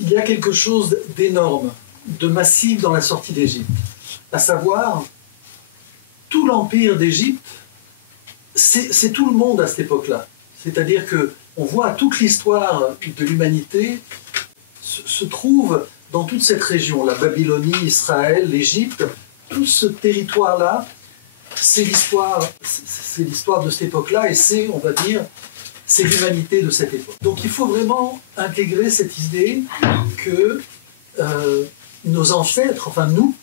il y a quelque chose d'énorme, de massif dans la sortie d'Égypte, à savoir tout l'empire d'Égypte, c'est tout le monde à cette époque-là. C'est-à-dire qu'on voit toute l'histoire de l'humanité se trouve dans toute cette région, la Babylonie, Israël, l'Égypte, tout ce territoire-là, c'est l'histoire de cette époque-là et c'est, on va dire, c'est l'humanité de cette époque. Donc il faut vraiment intégrer cette idée que nos ancêtres, enfin nous,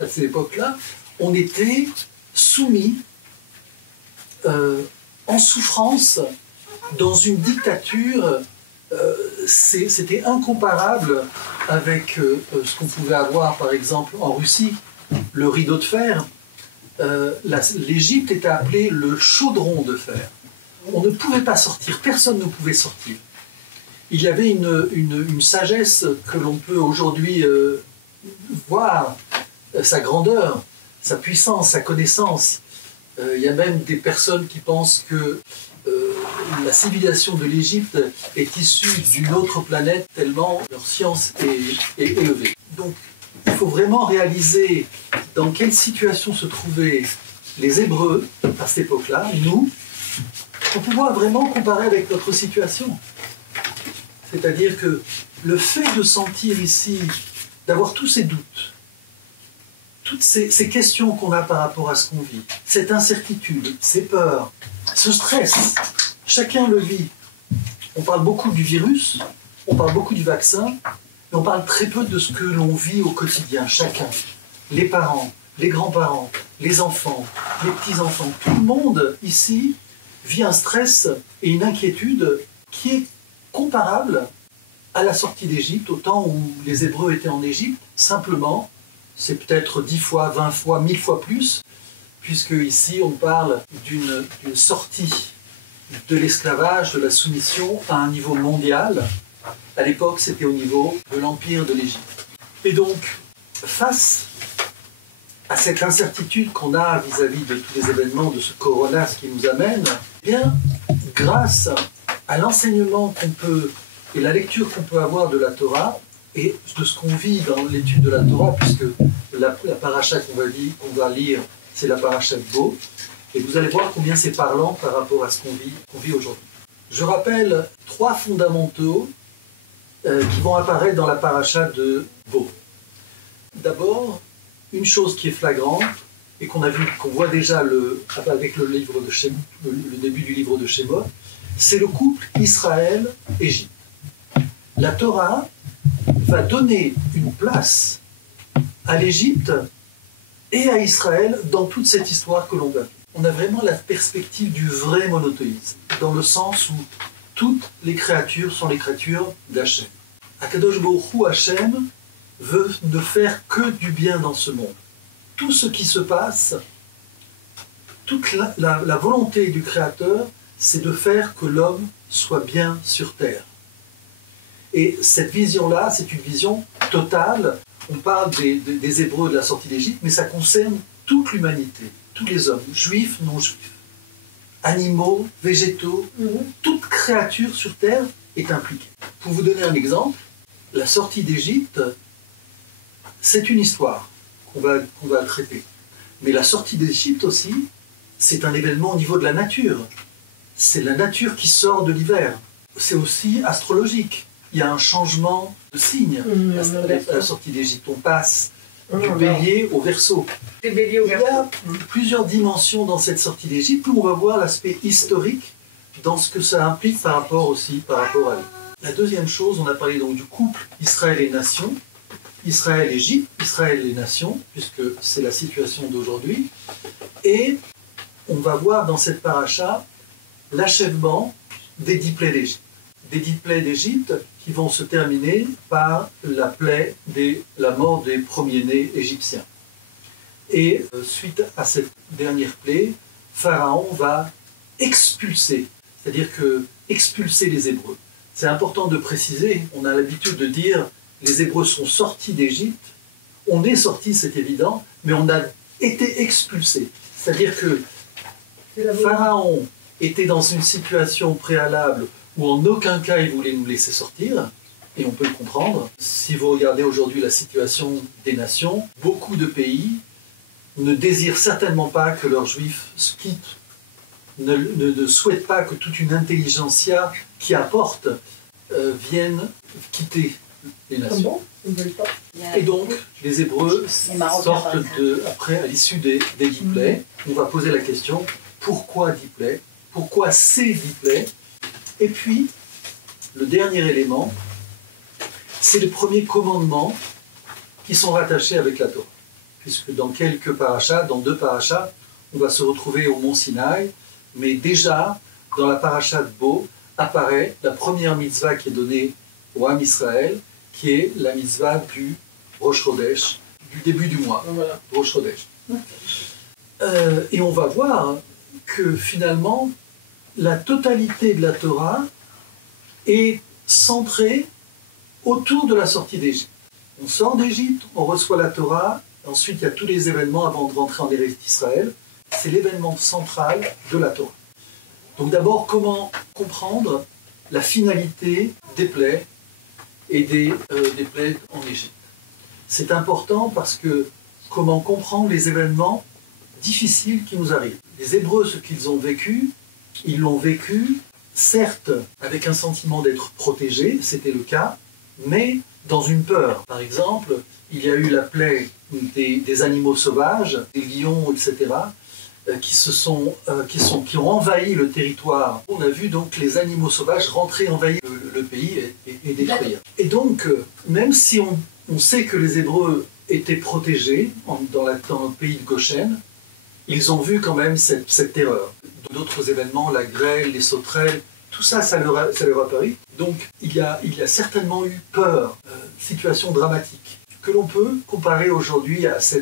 à cette époque-là, on était soumis en souffrance dans une dictature. C'était incomparable avec ce qu'on pouvait avoir par exemple en Russie, le rideau de fer. L'Égypte était appelée le chaudron de fer. On ne pouvait pas sortir, personne ne pouvait sortir. Il y avait une sagesse que l'on peut aujourd'hui voir, sa grandeur, sa puissance, sa connaissance. Il y a même des personnes qui pensent que la civilisation de l'Égypte est issue d'une autre planète tellement leur science est élevée. Donc il faut vraiment réaliser dans quelle situation se trouvaient les Hébreux à cette époque-là, nous, pour pouvoir vraiment comparer avec notre situation. C'est-à-dire que le fait de sentir ici, d'avoir tous ces doutes, toutes ces questions qu'on a par rapport à ce qu'on vit, cette incertitude, ces peurs, ce stress, chacun le vit. On parle beaucoup du virus, on parle beaucoup du vaccin, mais on parle très peu de ce que l'on vit au quotidien, chacun. Les parents, les grands-parents, les enfants, les petits-enfants, tout le monde ici vit un stress et une inquiétude qui est comparable à la sortie d'Égypte, au temps où les Hébreux étaient en Égypte. Simplement, c'est peut-être 10 fois, 20 fois, 1000 fois plus, puisque ici on parle d'une sortie de l'esclavage, de la soumission à un niveau mondial. À l'époque, c'était au niveau de l'empire de l'Égypte. Et donc, face à cette incertitude qu'on a vis-à-vis de tous les événements de ce corona, ce qui nous amène, eh bien, grâce à l'enseignement qu'on peut et la lecture qu'on peut avoir de la Torah et de ce qu'on vit dans l'étude de la Torah, puisque la paracha qu'on va lire, c'est la paracha de Bo, et vous allez voir combien c'est parlant par rapport à ce qu'on vit aujourd'hui. Je rappelle 3 fondamentaux qui vont apparaître dans la paracha de Bo. D'abord, une chose qui est flagrante et qu'on voit déjà avec le début du livre de Shemot, c'est le couple Israël-Égypte. La Torah va donner une place à l'Égypte et à Israël dans toute cette histoire que l'on va vivre. On a vraiment la perspective du vrai monothéisme, dans le sens où toutes les créatures sont les créatures d'Hachem. Akadosh Baruch Hu, Hachem, veut ne faire que du bien dans ce monde. Tout ce qui se passe, toute la volonté du Créateur, c'est de faire que l'homme soit bien sur terre. Et cette vision-là, c'est une vision totale. On parle des Hébreux de la sortie d'Égypte, mais ça concerne toute l'humanité, tous les hommes, juifs, non-juifs, animaux, végétaux, toute créature sur terre est impliquée. Pour vous donner un exemple, la sortie d'Égypte, c'est une histoire qu'on va traiter. Mais la sortie d'Égypte aussi, c'est un événement au niveau de la nature. C'est la nature qui sort de l'hiver. C'est aussi astrologique. Il y a un changement de signe à la sortie d'Égypte. On passe du bélier au Verseau. Il y a plusieurs dimensions dans cette sortie d'Égypte où on va voir l'aspect historique dans ce que ça implique par rapport à lui. La deuxième chose, on a parlé donc du couple Israël et Nation, Israël-Égypte, Israël et Nation, puisque c'est la situation d'aujourd'hui. Et on va voir dans cette paracha l'achèvement des 10 plaies d'Égypte. Des 10 plaies d'Égypte qui vont se terminer par la plaie la mort des premiers-nés égyptiens. Et suite à cette dernière plaie, Pharaon va expulser, c'est-à-dire expulser les Hébreux. C'est important de préciser, on a l'habitude de dire les Hébreux sont sortis d'Égypte, on est sortis, c'est évident, mais on a été expulsés. C'est-à-dire que Pharaon était dans une situation préalable où en aucun cas il voulait nous laisser sortir, et on peut le comprendre. Si vous regardez aujourd'hui la situation des nations, beaucoup de pays ne désirent certainement pas que leurs juifs quittent, ne souhaitent pas que toute une intelligentsia qui apporte vienne quitter les nations. Et donc, les Hébreux sortent après, à l'issue des diplets, on va poser la question, pourquoi diplets? Pourquoi ces diplets? Et puis, le dernier élément, c'est les premiers commandements qui sont rattachés avec la Torah. Puisque dans quelques parachas, dans 2 parachas, on va se retrouver au mont Sinaï, mais déjà, dans la paracha de Bo, apparaît la première mitzvah qui est donnée au Ham Israël, qui est la mitzvah du Rosh Chodesh, du début du mois, voilà. Rosh Chodesh. Et on va voir que finalement, la totalité de la Torah est centrée autour de la sortie d'Égypte. On sort d'Égypte, on reçoit la Torah, ensuite il y a tous les événements avant de rentrer en Eretz Israël. C'est l'événement central de la Torah. Donc d'abord, comment comprendre la finalité des plaies et des plaies en Égypte. C'est important parce que comment comprendre les événements difficiles qui nous arrivent. Les Hébreux, ce qu'ils ont vécu, ils l'ont vécu, certes, avec un sentiment d'être protégés, c'était le cas, mais dans une peur. Par exemple, il y a eu la plaie des animaux sauvages, des lions, etc., qui ont envahi le territoire. On a vu donc les animaux sauvages rentrer, envahir le pays et détruire. Et donc, même si on sait que les Hébreux étaient protégés dans le pays de Goshen, ils ont vu quand même cette terreur. D'autres événements, la grêle, les sauterelles, tout ça, ça leur a paru. Donc, il y a certainement eu peur, situation dramatique, que l'on peut comparer aujourd'hui à ce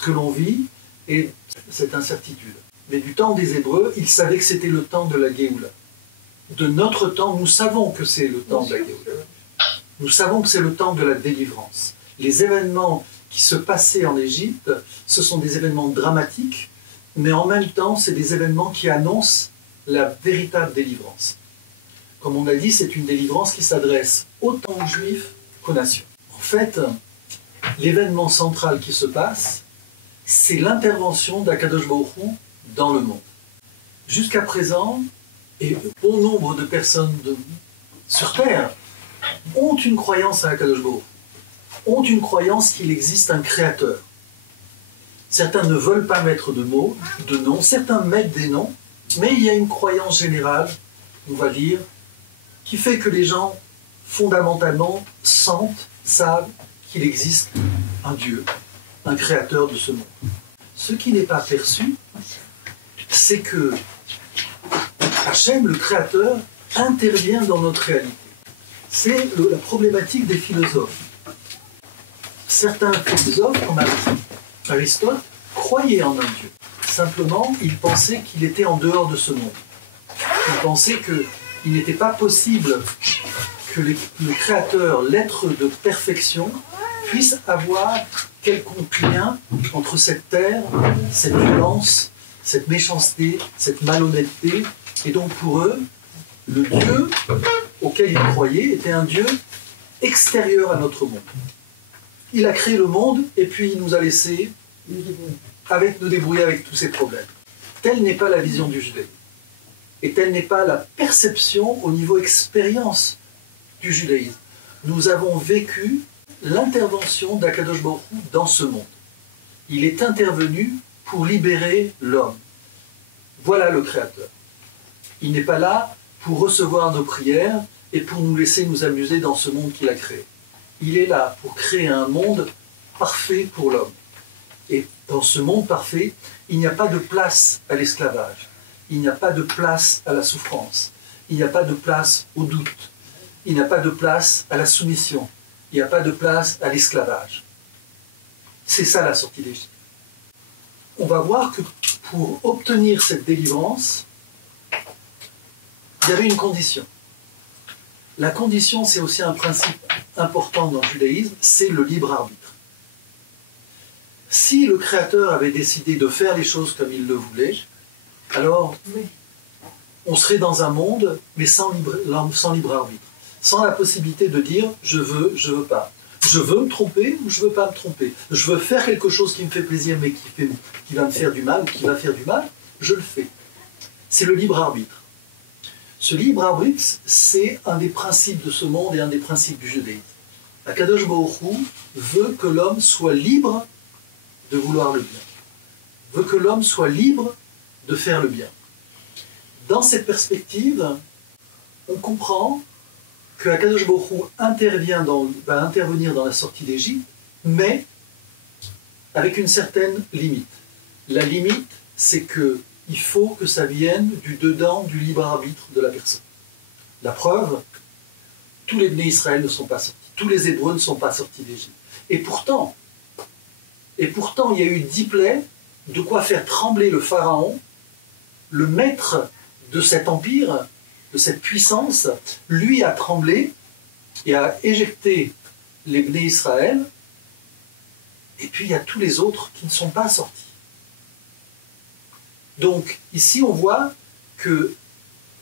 que l'on vit et cette incertitude. Mais du temps des Hébreux, ils savaient que c'était le temps de la Géoula. De notre temps, nous savons que c'est le temps de la Géoula. Nous savons que c'est le temps de la délivrance. Les événements qui se passaient en Égypte, ce sont des événements dramatiques, mais en même temps, c'est des événements qui annoncent la véritable délivrance. Comme on a dit, c'est une délivrance qui s'adresse autant aux Juifs qu'aux nations. En fait, l'événement central qui se passe, c'est l'intervention d'Akadosh Baruch Hu dans le monde. Jusqu'à présent, et bon nombre de personnes sur Terre ont une croyance à Akadosh Baruch Hu, ont une croyance qu'il existe un créateur. Certains ne veulent pas mettre de mots, de noms, certains mettent des noms, mais il y a une croyance générale, on va dire, qui fait que les gens, fondamentalement, savent qu'il existe un Dieu, un créateur de ce monde. Ce qui n'est pas perçu, c'est que Hachem, le créateur, intervient dans notre réalité. C'est la problématique des philosophes. Certains philosophes, comme Aristote, croyaient en un Dieu. Simplement, ils pensaient qu'il était en dehors de ce monde. Ils pensaient qu'il n'était pas possible que le créateur, l'être de perfection, puisse avoir quelconque lien entre cette terre, cette violence, cette méchanceté, cette malhonnêteté. Et donc pour eux, le Dieu auquel ils croyaient était un Dieu extérieur à notre monde. Il a créé le monde et puis il nous a laissé nous débrouiller avec tous ces problèmes. Telle n'est pas la vision du judaïsme. Et telle n'est pas la perception au niveau expérience du judaïsme. Nous avons vécu l'intervention d'Akadosh Baruch Hu dans ce monde. Il est intervenu pour libérer l'homme. Voilà le Créateur. Il n'est pas là pour recevoir nos prières et pour nous laisser nous amuser dans ce monde qu'il a créé. Il est là pour créer un monde parfait pour l'homme. Et dans ce monde parfait, il n'y a pas de place à l'esclavage. Il n'y a pas de place à la souffrance. Il n'y a pas de place au doute. Il n'y a pas de place à la soumission. Il n'y a pas de place à l'esclavage. C'est ça la sortie d'Égypte. On va voir que pour obtenir cette délivrance, il y avait une condition. La condition, c'est aussi un principe important dans le judaïsme, c'est le libre arbitre. Si le Créateur avait décidé de faire les choses comme il le voulait, alors on serait dans un monde, mais sans libre arbitre. sans la possibilité de dire je veux pas. Je veux me tromper ou je veux pas me tromper. Je veux faire quelque chose qui me fait plaisir mais qui va me faire du mal ou qui va faire du mal, je le fais. C'est le libre arbitre. Ce libre arbitre, c'est un des principes de ce monde et un des principes du judaïsme. Akadosh Baruch Hu veut que l'homme soit libre de vouloir le bien. Veut que l'homme soit libre de faire le bien. Dans cette perspective, on comprend que Akadosh Baruch Hu va intervenir dans la sortie d'Égypte, mais avec une certaine limite. La limite, c'est qu'il faut que ça vienne du dedans du libre arbitre de la personne. La preuve, tous les Bnei Israël ne sont pas sortis, tous les Hébreux ne sont pas sortis d'Égypte. Et pourtant, il y a eu 10 plaies, de quoi faire trembler le pharaon, le maître de cet empire, de cette puissance, lui a tremblé et a éjecté les Bnei Israël, et puis il y a tous les autres qui ne sont pas sortis. Donc ici on voit que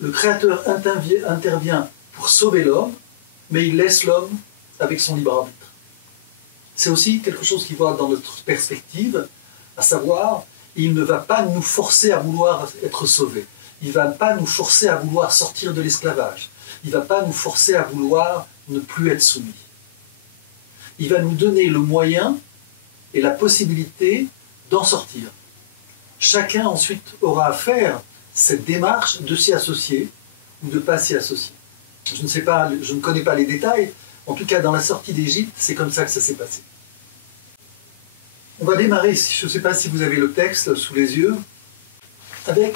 le Créateur intervient pour sauver l'homme, mais il laisse l'homme avec son libre arbitre. C'est aussi quelque chose qui va dans notre perspective, à savoir, il ne va pas nous forcer à vouloir être sauvés. Il ne va pas nous forcer à vouloir sortir de l'esclavage. Il ne va pas nous forcer à vouloir ne plus être soumis. Il va nous donner le moyen et la possibilité d'en sortir. Chacun ensuite aura à faire cette démarche de s'y associer ou de ne pas s'y associer. Je ne connais pas les détails. En tout cas, dans la sortie d'Égypte, c'est comme ça que ça s'est passé. On va démarrer, je ne sais pas si vous avez le texte sous les yeux, avec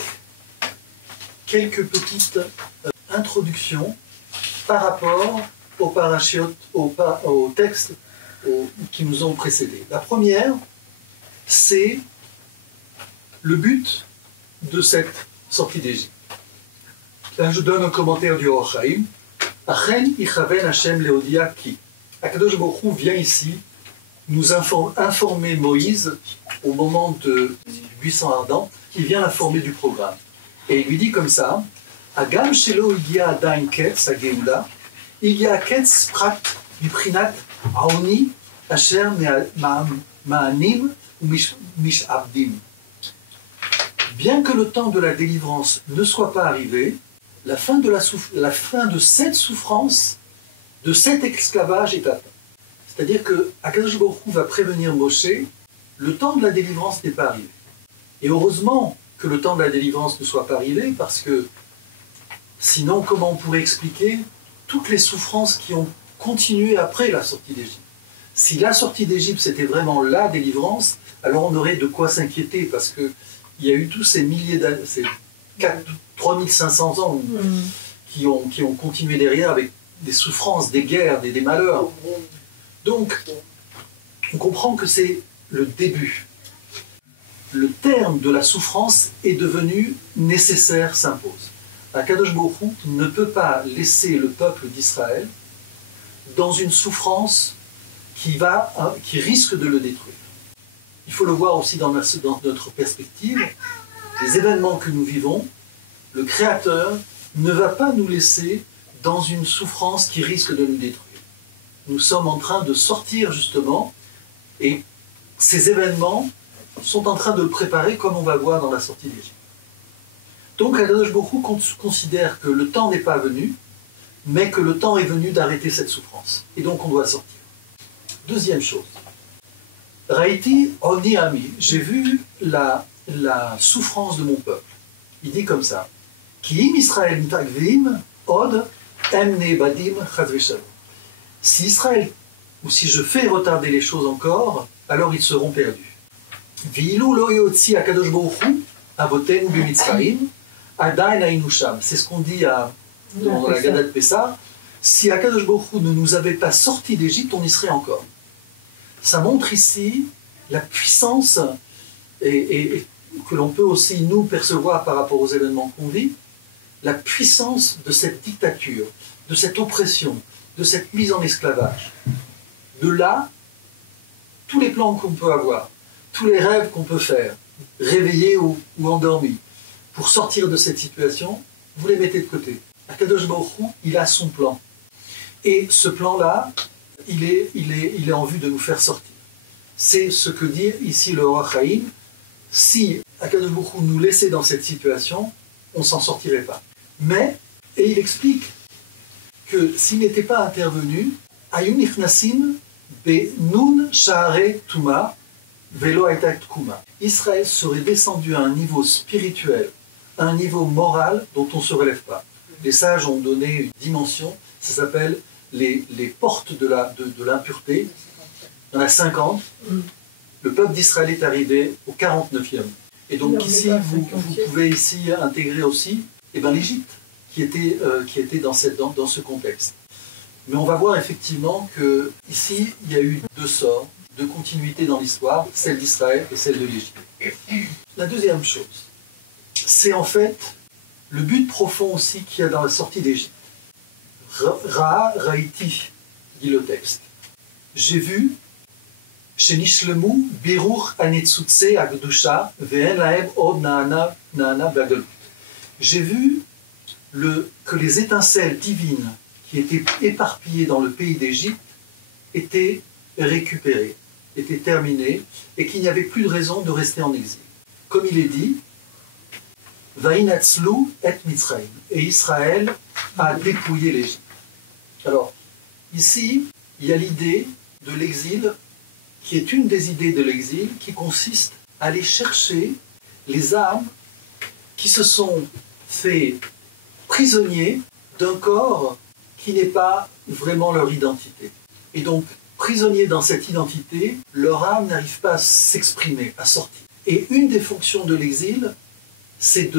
quelques petites introductions par rapport aux parachiotes, aux textes qui nous ont précédés. La première, c'est le but de cette sortie d'Égypte. Là, je donne un commentaire du Or Chaim. Achen ichaven Hashem leodia ki. Akadosh Baruch Hu vient ici nous informer Moïse au moment du buisson ardent, il vient l'informer du programme. Et il lui dit comme ça, Agam shelo igia adain ketz hageula, igia ketz prat miprinat aoni asher ma'anim ou mishabdim. Bien que le temps de la délivrance ne soit pas arrivé, la fin de cette souffrance, de cet esclavage est atteinte. C'est-à-dire que Akadosh Baruch Hu va prévenir Moshe, le temps de la délivrance n'est pas arrivé. Et heureusement que le temps de la délivrance ne soit pas arrivé, parce que sinon, comment on pourrait expliquer toutes les souffrances qui ont continué après la sortie d'Égypte? Si la sortie d'Égypte c'était vraiment la délivrance, alors on aurait de quoi s'inquiéter, parce qu'il y a eu tous ces milliers d'années, ces 3500 ans qui ont continué derrière avec des souffrances, des guerres, des malheurs. Donc, on comprend que c'est le début. Le terme de la souffrance est devenu nécessaire, s'impose. Akadosh Baruch Hu ne peut pas laisser le peuple d'Israël dans une souffrance qui risque de le détruire. Il faut le voir aussi dans notre perspective. Les événements que nous vivons, le Créateur ne va pas nous laisser dans une souffrance qui risque de nous détruire. Nous sommes en train de sortir justement, et ces événements sont en train de le préparer comme on va voir dans la sortie d'Égypte. Donc Akadosh Baruch Hu considère que le temps n'est pas venu, mais que le temps est venu d'arrêter cette souffrance. Et donc on doit sortir. Deuxième chose. Raïti oni ami, j'ai vu la souffrance de mon peuple. Il dit comme ça. Ki im Israël mitagvim od emne badim chas v'shalom. Si Israël, ou si je fais retarder les choses encore, alors ils seront perdus. V'ilu lo yotzi akadosh baruch hu avotenu b'mitzrayim adain haynu sham. C'est ce qu'on dit dans la Gadat Pessah. Si Akadosh Baruch Hu ne nous avait pas sortis d'Égypte, on y serait encore. Ça montre ici la puissance et que l'on peut aussi nous percevoir par rapport aux événements qu'on vit, la puissance de cette dictature, de cette oppression, de cette mise en esclavage. De là, tous les plans qu'on peut avoir, tous les rêves qu'on peut faire, réveillés ou endormis, pour sortir de cette situation, vous les mettez de côté. Akadosh Baruch Hu, il a son plan. Et ce plan-là, il est en vue de nous faire sortir. C'est ce que dit ici le Or HaChaim. Si Akadosh Baruch Hu nous laissait dans cette situation, on ne s'en sortirait pas. Mais, et il explique que s'il n'était pas intervenu, Ayun Nichnasin be Nun Sha'are Tuma Velo Hayta Tkuma. Israël serait descendu à un niveau spirituel, à un niveau moral dont on ne se relève pas. Les sages ont donné une dimension, ça s'appelle les portes de l'impureté. Il y en a 50. Le peuple d'Israël est arrivé au 49e. Et donc ici, vous pouvez ici intégrer aussi l'Égypte, qui était dans ce contexte. Mais on va voir effectivement qu'ici, il y a eu deux sorts, deux continuités dans l'histoire, celle d'Israël et celle de l'Égypte. La deuxième chose, c'est en fait le but profond aussi qu'il y a dans la sortie d'Égypte. Ra'a Raïti, dit le texte. J'ai vu Shenishlemou Birur Anetzutse Agdusha Ve'en Lahem Od Naana Bagalut. J'ai vu que les étincelles divines qui étaient éparpillées dans le pays d'Égypte étaient récupérées, étaient terminées, et qu'il n'y avait plus de raison de rester en exil. Comme il est dit, Vainatzlu et Mitzrayim, et Israël a dépouillé l'Égypte. Alors, ici, il y a l'idée de l'exil, qui est une des idées de l'exil, qui consiste à aller chercher les âmes qui se sont fait prisonniers d'un corps qui n'est pas vraiment leur identité. Et donc, prisonniers dans cette identité, leur âme n'arrive pas à s'exprimer, à sortir. Et une des fonctions de l'exil, c'est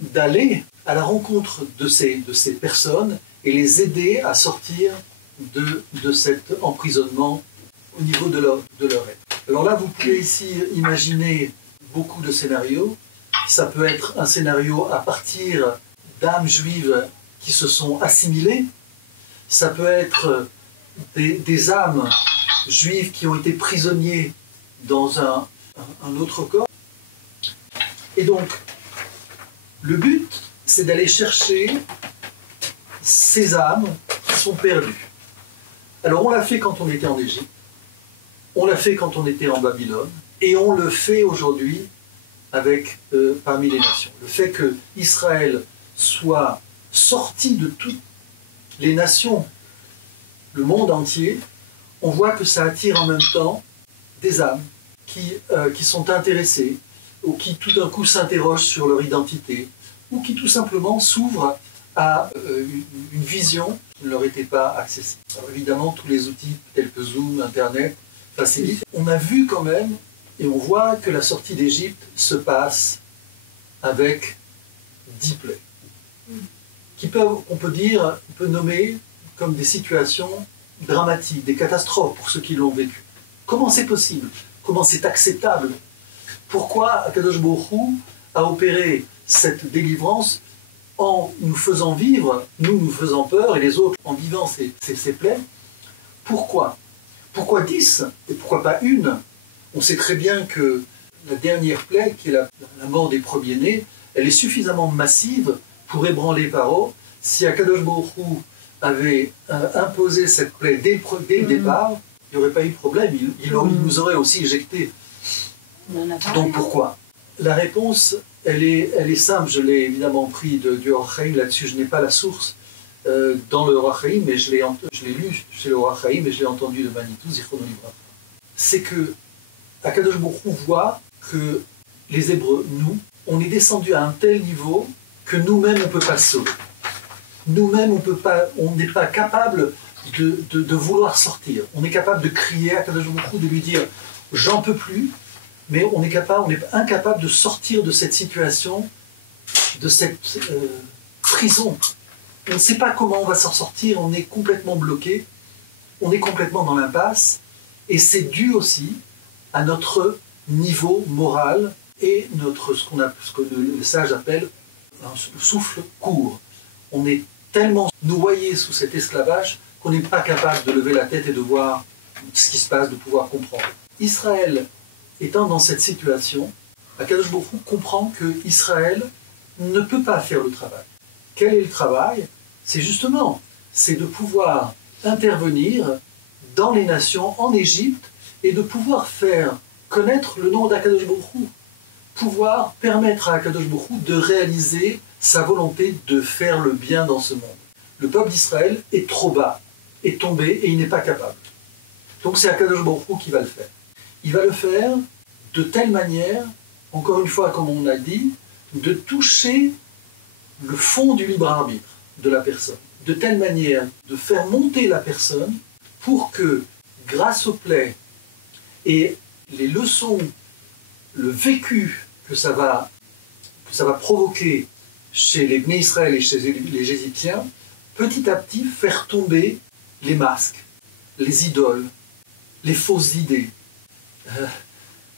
d'aller à la rencontre de ces personnes et les aider à sortir de cet emprisonnement au niveau de leur être. Alors là, vous pouvez ici imaginer beaucoup de scénarios. Ça peut être un scénario à partir d'âmes juives qui se sont assimilées. Ça peut être des âmes juives qui ont été prisonniers dans un autre corps. Et donc, le but, c'est d'aller chercher ces âmes qui sont perdues. Alors, on l'a fait quand on était en Égypte, on l'a fait quand on était en Babylone, et on le fait aujourd'hui parmi les nations. Le fait que Israël soit sorti de toutes les nations, le monde entier, on voit que ça attire en même temps des âmes qui sont intéressées, ou qui tout d'un coup s'interrogent sur leur identité, ou qui tout simplement s'ouvrent à une vision qui ne leur était pas accessible. Alors évidemment, tous les outils tels que Zoom, Internet, facilitent. On a vu quand même, et on voit que la sortie d'Égypte se passe avec 10 plaies, on peut nommer comme des situations dramatiques, des catastrophes pour ceux qui l'ont vécu. Comment c'est possible? Comment c'est acceptable? Pourquoi Akadosh Baruch Hu a opéré cette délivrance en nous faisant vivre, nous faisant peur, et les autres en vivant ces plaies? Pourquoi? Pourquoi 10 et pourquoi pas une? On sait très bien que la dernière plaie, qui est la mort des premiers-nés, elle est suffisamment massive pour ébranler Paro. Si Akadosh Baruch Hu avait imposé cette plaie dès le départ, il n'y aurait pas eu de problème, il nous aurait aussi éjectés. Donc pourquoi? La réponse, elle est simple, je l'ai évidemment pris du Or HaChaim, là-dessus je n'ai pas la source dans le Or HaChaim, mais je l'ai lu chez le Or HaChaim et je l'ai entendu de Manitou, Zichrono Livracha. C'est que Akadosh Baruch Hu voit que les Hébreux, nous, on est descendu à un tel niveau que nous-mêmes on ne peut pas se sauver. Nous-mêmes on n'est pas capable de vouloir sortir. On est capable de crier à Akadosh Baruch Hu, de lui dire « j'en peux plus », mais on est incapable de sortir de cette situation, de cette prison. On ne sait pas comment on va s'en sortir, on est complètement bloqué, on est complètement dans l'impasse, et c'est dû aussi à notre niveau moral et ce que le sage appelle un souffle court. On est tellement noyé sous cet esclavage qu'on n'est pas capable de lever la tête et de voir ce qui se passe, de pouvoir comprendre. Israël étant dans cette situation, Akadosh Baruch Hu comprend que Israël ne peut pas faire le travail. Quel est le travail? C'est de pouvoir intervenir dans les nations, en Égypte, et de pouvoir faire connaître le nom d'Akadosh Baruch Hu, pouvoir permettre à Akadosh Baruch Hu de réaliser sa volonté de faire le bien dans ce monde. Le peuple d'Israël est trop bas, est tombé, et il n'est pas capable. Donc c'est Akadosh Baruch Hu qui va le faire. Il va le faire de telle manière, encore une fois, comme on a dit, de toucher le fond du libre arbitre de la personne, de telle manière de faire monter la personne pour que, grâce aux plaies et les leçons, le vécu que ça va provoquer chez les Bnei Israël et chez les Égyptiens, petit à petit faire tomber les masques, les idoles, les fausses idées,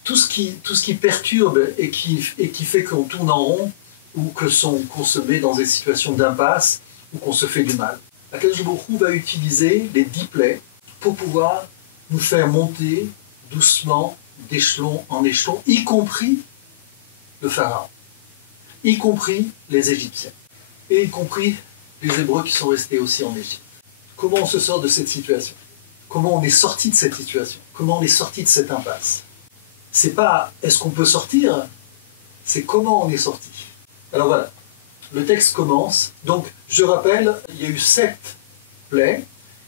tout ce qui perturbe et qui fait qu'on tourne en rond ou qu'on se met dans des situations d'impasse ou qu'on se fait du mal. Akadosh Baruch Hu va utiliser les 10 plaies pour pouvoir nous faire monter doucement d'échelon en échelon, y compris le Pharaon, y compris les Égyptiens, et y compris les Hébreux qui sont restés aussi en Égypte. Comment on se sort de cette situation? Comment on est sorti de cette situation? Comment on est sorti de cette impasse? C'est pas est-ce qu'on peut sortir, c'est comment on est sorti. Alors voilà, le texte commence. Donc, je rappelle, il y a eu 7 plaies,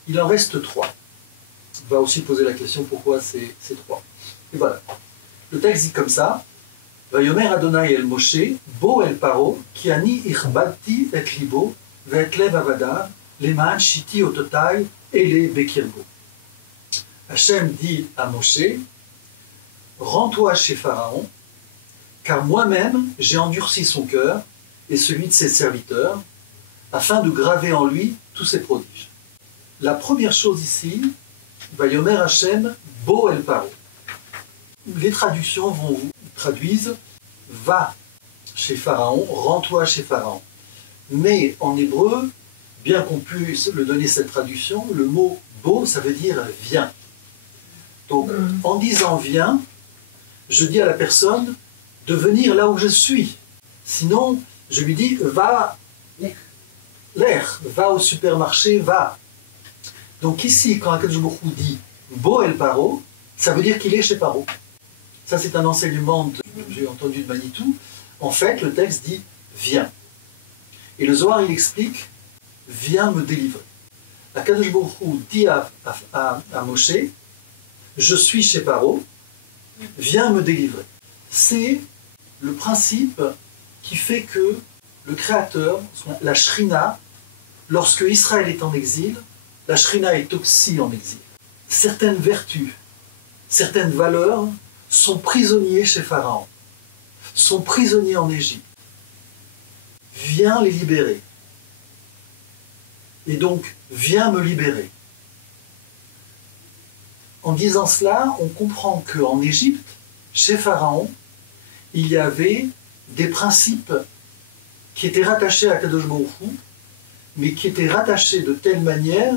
il en reste 3. On va aussi poser la question pourquoi c'est 3. Et voilà. Le texte dit comme ça: Vayomer Adonai el Moshe, Bo el Paro, ki ani ichbadti et libo, ve'et lev avadav, leman shiti ototai, ele bekirbo. Hachem dit à Moshe: Rends-toi chez Pharaon, car moi-même j'ai endurci son cœur et celui de ses serviteurs, afin de graver en lui tous ses prodiges. La première chose ici, Vayomer Hachem, Bo el Paro. Les traductions traduisent va chez Pharaon, rends-toi chez Pharaon. Mais en hébreu, bien qu'on puisse le donner cette traduction, le mot Bo, ça veut dire viens. Donc en disant viens, je dis à la personne de venir là où je suis. Sinon, je lui dis va va au supermarché, va. Donc ici, quand Akadosh Baruch Hu dit Bo el Paro, ça veut dire qu'il est chez Paro. Ça, c'est un enseignement que j'ai entendu de Manitou. En fait, le texte dit viens. Et le Zohar, il explique viens me délivrer. Akadosh Baruch Hu dit à Moshe: je suis chez Paro, viens me délivrer. C'est le principe qui fait que le Créateur, la Shrina, lorsque Israël est en exil, la Shrina est aussi en exil. Certaines vertus, certaines valeurs sont prisonniers chez Pharaon, sont prisonniers en Égypte. Viens les libérer. Et donc, viens me libérer. En disant cela, on comprend qu'en Égypte, chez Pharaon, il y avait des principes qui étaient rattachés à Kadosh Baruch Hu, mais qui étaient rattachés de telle manière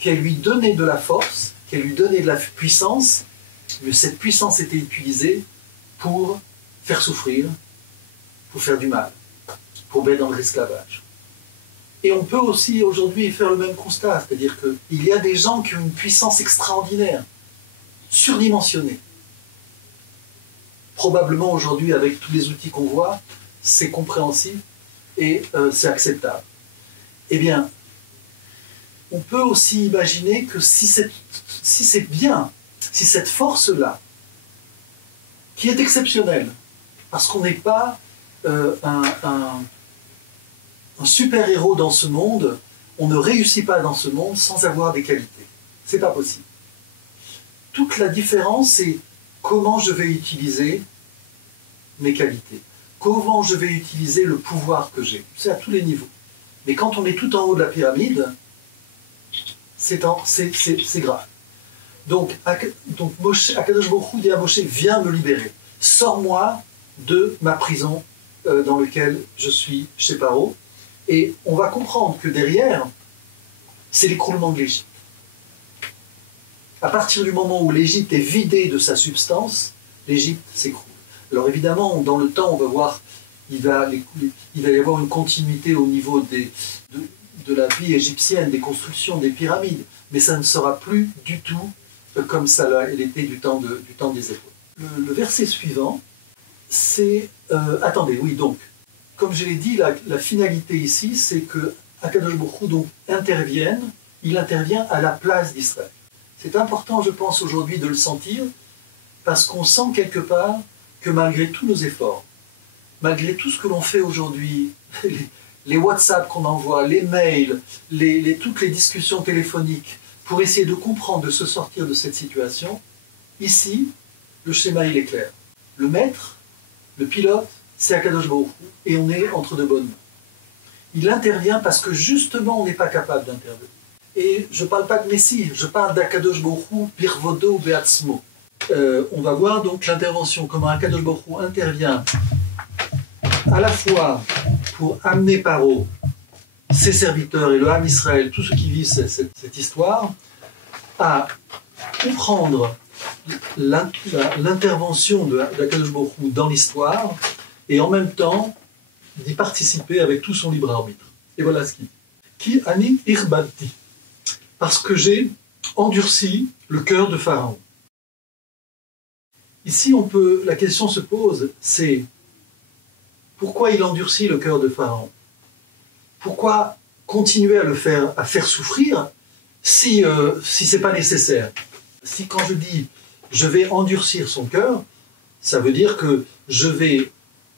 qu'elle lui donnait de la force, qu'elle lui donnait de la puissance, mais cette puissance était utilisée pour faire souffrir, pour faire du mal, pour mettre dans l'esclavage. Et on peut aussi aujourd'hui faire le même constat, c'est-à-dire qu'il y a des gens qui ont une puissance extraordinaire, surdimensionnée. Probablement aujourd'hui, avec tous les outils qu'on voit, c'est compréhensible et c'est acceptable. Eh bien, on peut aussi imaginer que si c'est bien, si cette force-là, qui est exceptionnelle, parce qu'on n'est pas un super-héros dans ce monde, on ne réussit pas dans ce monde sans avoir des qualités. C'est pas possible. Toute la différence, c'est comment je vais utiliser mes qualités, comment je vais utiliser le pouvoir que j'ai. C'est à tous les niveaux. Mais quand on est tout en haut de la pyramide, c'est grave. Donc Akadosh Baruch Hu dit à Moshe: viens me libérer, sors-moi de ma prison dans laquelle je suis chez Paro. Et on va comprendre que derrière, c'est l'écroulement de l'Égypte. À partir du moment où l'Égypte est vidée de sa substance, l'Égypte s'écroule. Alors évidemment, dans le temps, on va voir, il va y avoir une continuité au niveau de la vie égyptienne, des constructions des pyramides, mais ça ne sera plus du tout comme ça l'était du temps des Hébreux. Le verset suivant, c'est... attendez, oui, donc, comme je l'ai dit, la finalité ici, c'est que Akadosh Baruch Hu donc il intervient à la place d'Israël. C'est important, je pense, aujourd'hui de le sentir, parce qu'on sent quelque part que malgré tous nos efforts, malgré tout ce que l'on fait aujourd'hui, les WhatsApp qu'on envoie, les mails, toutes les discussions téléphoniques, pour essayer de comprendre, de se sortir de cette situation, ici, le schéma il est clair. Le maître, le pilote, c'est Akadosh Baruch Hu, et on est entre de bonnes mains. Il intervient parce que justement on n'est pas capable d'intervenir. Et je ne parle pas de Messie, je parle d'Akadosh Baruch Hu, Birvodo Beatzmo. On va voir donc l'intervention, comment Akadosh Baruch Hu intervient à la fois pour amener Paro, ses serviteurs et le Ham Israël, tous ceux qui vivent cette histoire, à comprendre l'intervention d'Akadosh Baruch Hu dans l'histoire et en même temps d'y participer avec tout son libre arbitre. Et voilà ce qu'il dit. Ki ani irbadti, parce que j'ai endurci le cœur de Pharaon. Ici, la question se pose, c'est pourquoi il endurcit le cœur de Pharaon? Pourquoi continuer à faire souffrir si ce n'est pas nécessaire? Si quand je dis je vais endurcir son cœur, ça veut dire que je vais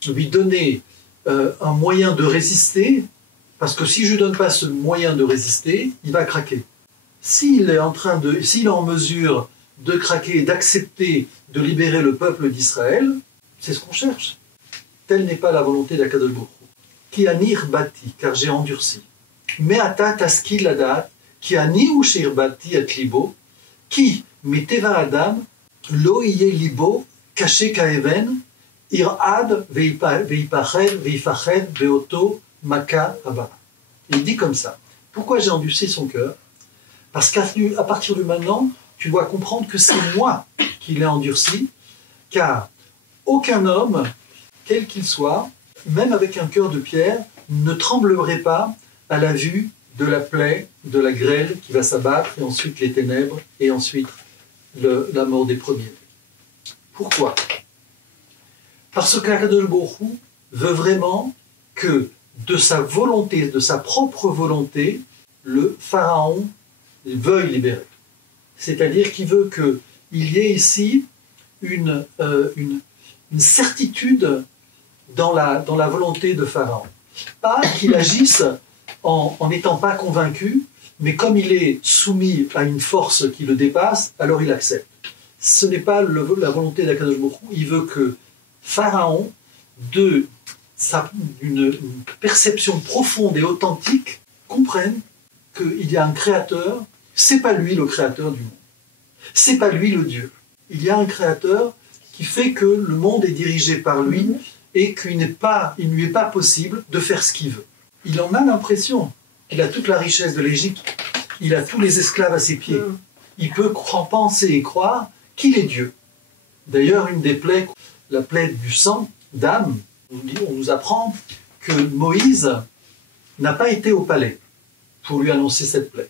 lui donner un moyen de résister, parce que si je ne donne pas ce moyen de résister, il va craquer. S'il est en mesure de craquer, d'accepter de libérer le peuple d'Israël, c'est ce qu'on cherche. Telle n'est pas la volonté d'Akadosh Baruch Hu. Ki anir bati, car j'ai endurci. Me'ata taskil ladat, ki ani ushir bati at libo, ki meteva adam lo iye libo caché kaeven, irad veipached veoto maka abara. Il dit comme ça. Pourquoi j'ai endurci son cœur? Parce qu'à partir de maintenant, tu dois comprendre que c'est moi qui l'ai endurci, car aucun homme, quel qu'il soit, même avec un cœur de pierre, ne tremblerait pas à la vue de la plaie, de la grêle qui va s'abattre, et ensuite les ténèbres, et ensuite la mort des premiers. Pourquoi? Parce qu'Akadosh Baruch Hu veut vraiment que de sa volonté, de sa propre volonté, le Pharaon veuille libérer. C'est-à-dire qu'il veut qu'il y ait ici une certitude dans la volonté de Pharaon. Pas qu'il agisse en n'étant pas convaincu, mais comme il est soumis à une force qui le dépasse, alors il accepte. Ce n'est pas la volonté d'Akadosh Baruch Hu, il veut que Pharaon, d'une perception profonde et authentique, comprenne qu'il y a un créateur, c'est pas lui le créateur du monde. C'est pas lui le Dieu. Il y a un créateur qui fait que le monde est dirigé par lui et qu'il ne lui est pas possible de faire ce qu'il veut. Il en a l'impression. Il a toute la richesse de l'Égypte. Il a tous les esclaves à ses pieds. Il peut penser et croire qu'il est Dieu. D'ailleurs, une des plaies, la plaie du sang d'âme, on nous apprend que Moïse n'a pas été au palais pour lui annoncer cette plaie,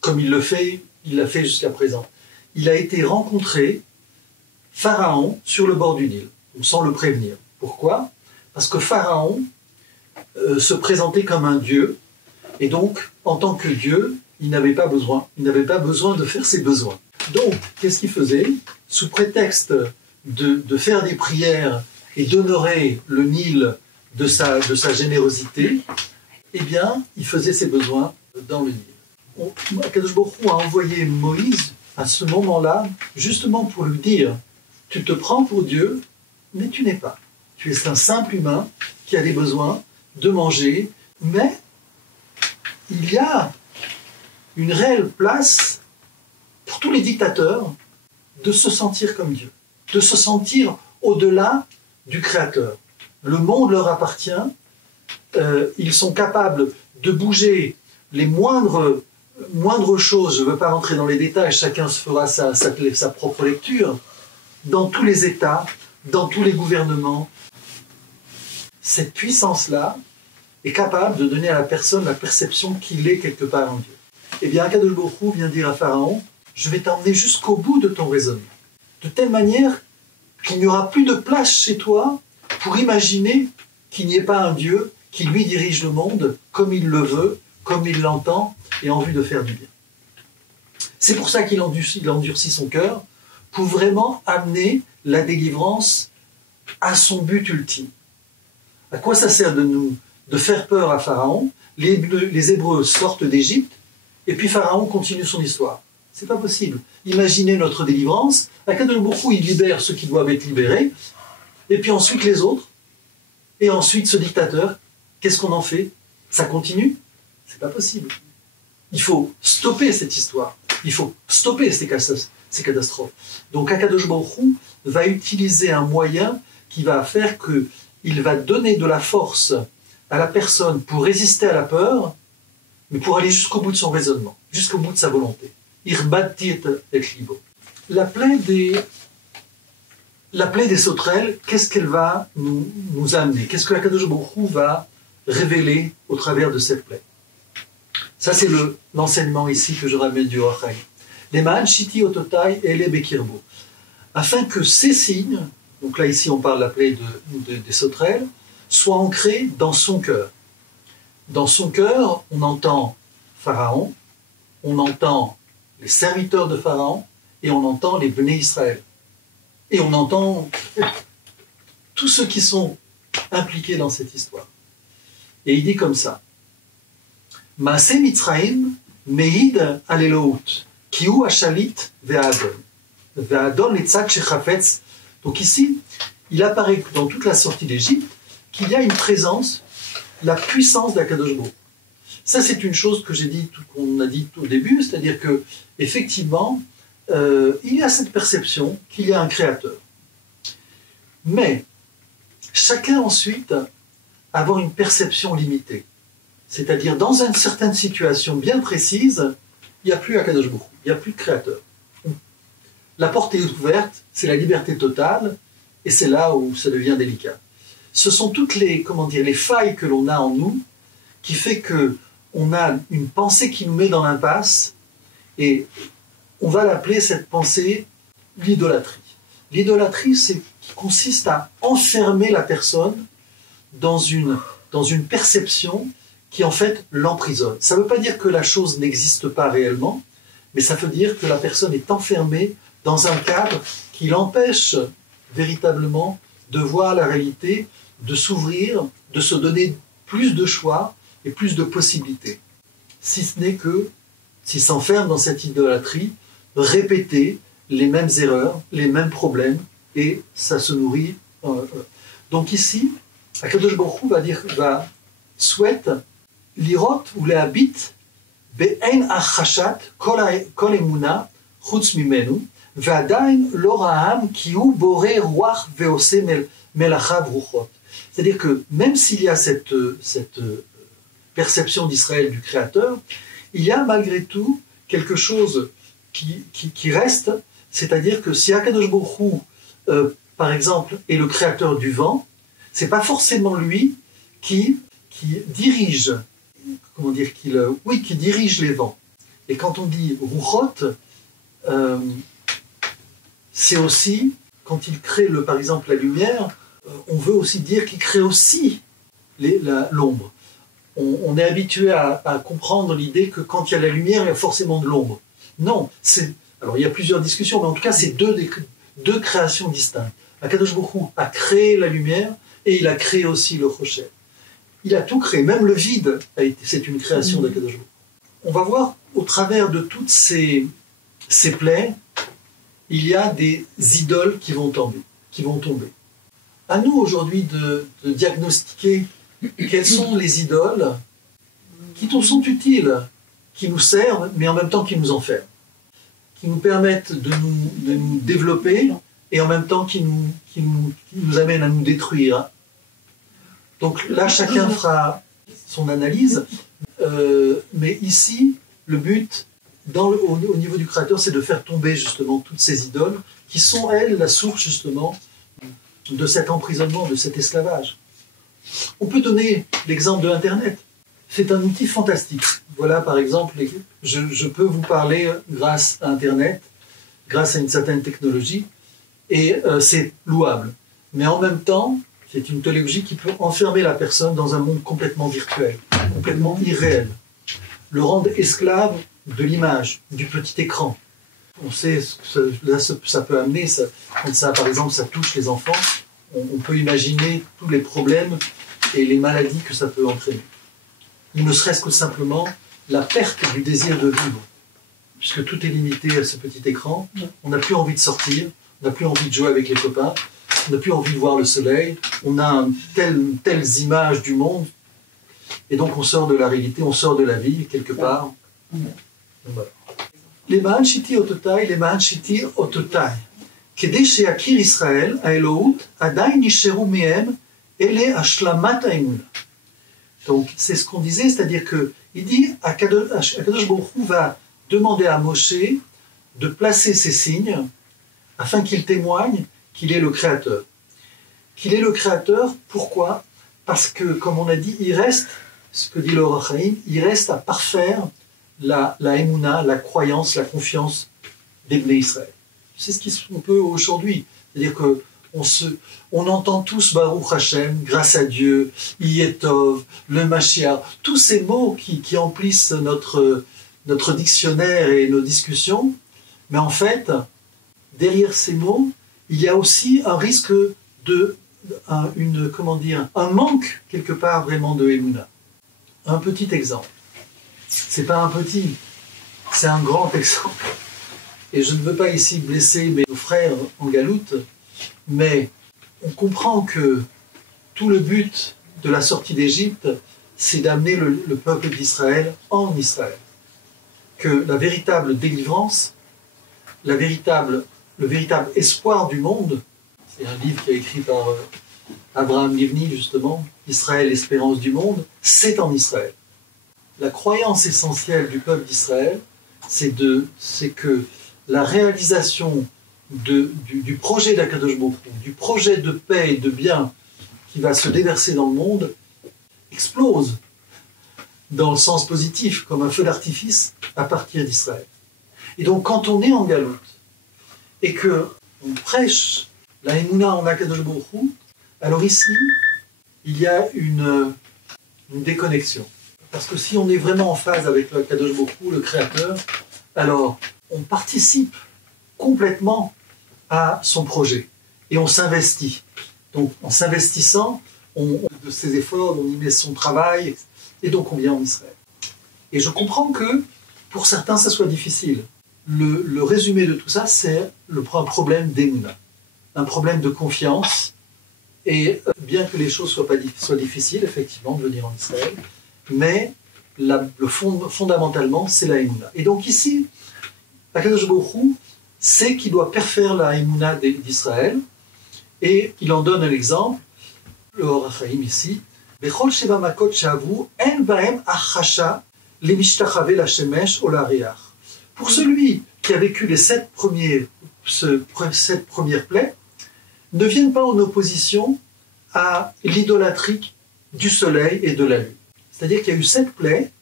comme il l'a fait jusqu'à présent. Il a été rencontré Pharaon sur le bord du Nil, sans le prévenir. Pourquoi? Parce que Pharaon se présentait comme un dieu, et donc, en tant que dieu, il n'avait pas besoin de faire ses besoins. Donc, qu'est-ce qu'il faisait? Sous prétexte de faire des prières et d'honorer le Nil de sa générosité, eh bien, il faisait ses besoins dans le Nil. Akadosh Baruch Hu a envoyé Moïse à ce moment-là, justement pour lui dire, tu te prends pour Dieu, mais tu n'es pas. Tu es un simple humain qui a des besoins de manger, mais il y a une réelle place pour tous les dictateurs de se sentir comme Dieu, de se sentir au-delà du Créateur. Le monde leur appartient, ils sont capables de bouger les moindres choses, je ne veux pas rentrer dans les détails, chacun se fera sa propre lecture, dans tous les États, dans tous les gouvernements. Cette puissance-là, est capable de donner à la personne la perception qu'il est quelque part en Dieu. Eh bien, Akadosh Baruch Hu vient dire à Pharaon, je vais t'emmener jusqu'au bout de ton raisonnement, de telle manière qu'il n'y aura plus de place chez toi pour imaginer qu'il n'y ait pas un Dieu qui lui dirige le monde comme il le veut, comme il l'entend, et en vue de faire du bien. C'est pour ça qu'il endurcit son cœur, pour vraiment amener la délivrance à son but ultime. À quoi ça sert de faire peur à Pharaon? Les Hébreux sortent d'Égypte, et puis Pharaon continue son histoire. C'est pas possible. Imaginez notre délivrance. Akadosh Baruch Hu, il libère ceux qui doivent être libérés, et puis ensuite les autres, et ensuite ce dictateur. Qu'est-ce qu'on en fait? Ça continue? C'est pas possible. Il faut stopper cette histoire. Il faut stopper ces catastrophes. Donc Akadosh Baruch Hu va utiliser un moyen qui va faire qu'il va donner de la force à la personne pour résister à la peur, mais pour aller jusqu'au bout de son raisonnement, jusqu'au bout de sa volonté. Irbatit et libo. La plaie des sauterelles, qu'est-ce qu'elle va nous amener? Qu'est-ce que Akadosh Baruch Hu va révéler au travers de cette plaie? Ça, c'est l'enseignement ici que je ramène du Or HaChaim. Les Ma'an Shiti Ototai Ele Bekirbo. Afin que ces signes, donc là ici on parle de la plaie des sauterelles, soient ancrés dans son cœur. Dans son cœur, on entend Pharaon, on entend les serviteurs de Pharaon, et on entend les Bnei Israël. Et on entend tous ceux qui sont impliqués dans cette histoire. Et il dit comme ça, Maaseh Mitzrayim meid al Elout, ki hu hashalit ve'adon. Ve'adon litzad shechafetz. Donc ici, il apparaît dans toute la sortie d'Égypte qu'il y a une présence, la puissance d'Akadosh Baruch Hu. Ça, c'est une chose que qu'on a dit au début, c'est-à-dire que effectivement, il y a cette perception qu'il y a un créateur. Mais chacun ensuite avoir une perception limitée. C'est-à-dire, dans une certaine situation bien précise, il n'y a plus Akadosh Baruch Hu, il n'y a plus de créateur. La porte est ouverte, c'est la liberté totale, et c'est là où ça devient délicat. Ce sont toutes les failles que l'on a en nous, qui fait qu'on a une pensée qui nous met dans l'impasse, et on va l'appeler cette pensée l'idolâtrie. L'idolâtrie, c'est qui consiste à enfermer la personne dans une perception qui en fait l'emprisonne. Ça ne veut pas dire que la chose n'existe pas réellement, mais ça veut dire que la personne est enfermée dans un cadre qui l'empêche véritablement de voir la réalité, de s'ouvrir, de se donner plus de choix et plus de possibilités. Si ce n'est que s'il s'enferme dans cette idolâtrie, répéter les mêmes erreurs, les mêmes problèmes, et ça se nourrit. Donc ici, Akadosh Baruch Hu souhaite lirot ou lehabit be'en achashat kol emuna chutz mimenu ve'adain lo ra'am ki hu boré ruach ve'ose melachav ruchot. C'est-à-dire que même s'il y a cette perception d'Israël du Créateur, il y a malgré tout quelque chose qui reste, c'est-à-dire que si Akadosh Baruch Hu, par exemple, est le créateur du vent, c'est pas forcément lui qui dirige, qui dirige les vents. Et quand on dit Ruchot, c'est aussi, quand il crée par exemple la lumière, on veut aussi dire qu'il crée aussi l'ombre. On est habitué à comprendre l'idée que quand il y a la lumière, il y a forcément de l'ombre. Non, alors il y a plusieurs discussions, mais en tout cas, c'est deux créations distinctes. Akadosh Baruch Hu a créé la lumière et il a créé aussi le Choshen. Il a tout créé, même le vide, c'est une création d'Akadosh Baruch Hu. On va voir au travers de toutes ces plaies, il y a des idoles qui vont tomber. À nous aujourd'hui de diagnostiquer quelles sont les idoles qui nous sont utiles, qui nous servent, mais en même temps qui nous enferment, qui nous permettent de nous développer et en même temps qui nous amènent à nous détruire. Donc là, chacun fera son analyse, mais ici, le but, au niveau du Créateur, c'est de faire tomber justement toutes ces idoles qui sont, elles, la source justement de cet emprisonnement, de cet esclavage. On peut donner l'exemple de Internet. C'est un outil fantastique. Voilà, par exemple, je peux vous parler grâce à Internet, grâce à une certaine technologie, et c'est louable. Mais en même temps, c'est une technologie qui peut enfermer la personne dans un monde complètement virtuel, complètement irréel, le rendre esclave de l'image, du petit écran. On sait ce que ça peut amener, quand ça, par exemple, ça touche les enfants, on peut imaginer tous les problèmes et les maladies que ça peut entraîner. Il ne serait-ce que simplement la perte du désir de vivre, puisque tout est limité à ce petit écran, on n'a plus envie de sortir, on n'a plus envie de jouer avec les copains, on n'a plus envie de voir le soleil, on a telles images du monde, et donc on sort de la réalité, on sort de la vie, quelque part. Voilà. Les Ma'an Shiti Ototai, les Ma'an Shiti Ototai. Kedei she'akir Israël, Haelohut, Adai nisheru mehem, ele ashlamat ha'emuna. Donc c'est ce qu'on disait, c'est-à-dire qu'il dit, Akadosh Baruch Hu va demander à Moshe de placer ces signes afin qu'il témoigne qu'il est le Créateur. Qu'il est le Créateur, pourquoi? Parce que, comme on a dit, il reste, ce que dit le Or HaChaim, il reste à parfaire la Emouna, la croyance, la confiance des Bnei Israël. C'est ce qu'on peut aujourd'hui. C'est-à-dire qu'on entend tous Baruch Hashem, grâce à Dieu, Yetov, le Mashiach, tous ces mots qui emplissent notre dictionnaire et nos discussions, mais en fait, derrière ces mots, il y a aussi un risque un manque quelque part vraiment de Emouna. Un petit exemple. C'est pas un petit, c'est un grand exemple. Et je ne veux pas ici blesser mes frères en galoute, mais on comprend que tout le but de la sortie d'Égypte, c'est d'amener le peuple d'Israël en Israël. Que la véritable délivrance, le véritable espoir du monde, c'est un livre qui est écrit par Abraham Livni, justement, Israël, espérance du monde, c'est en Israël. La croyance essentielle du peuple d'Israël, c'est que la réalisation du projet d'Akadosh Baruch Hu, du projet de paix et de bien qui va se déverser dans le monde, explose dans le sens positif, comme un feu d'artifice à partir d'Israël. Et donc quand on est en galoute et qu'on prêche la Emouna en Akadosh Baruch Hu, alors ici, il y a une déconnexion. Parce que si on est vraiment en phase avec le Akadosh Baruch Hu, le Créateur, alors on participe complètement à son projet et on s'investit. Donc en s'investissant, de ses efforts, on y met son travail et donc on vient en Israël. Et je comprends que pour certains ça soit difficile. Le résumé de tout ça, c'est un problème d'Emouna, un problème de confiance. Et bien que les choses soient difficiles, effectivement, de venir en Israël, mais fondamentalement, c'est la Emouna. Et donc ici, Akadosh Baruch Hu sait qu'il doit perfaire la Emouna d'Israël, et il en donne un exemple, le Or HaChaim ici, Bechol Sheva Makot Shavu, En Bahem Achasha, Lemishtachave la Shemesh o la Reach. Pour celui qui a vécu les 7 premières plaies, ne viennent pas en opposition à l'idolâtrie du soleil et de la lune. C'est-à-dire qu'il y a eu 7 plaies,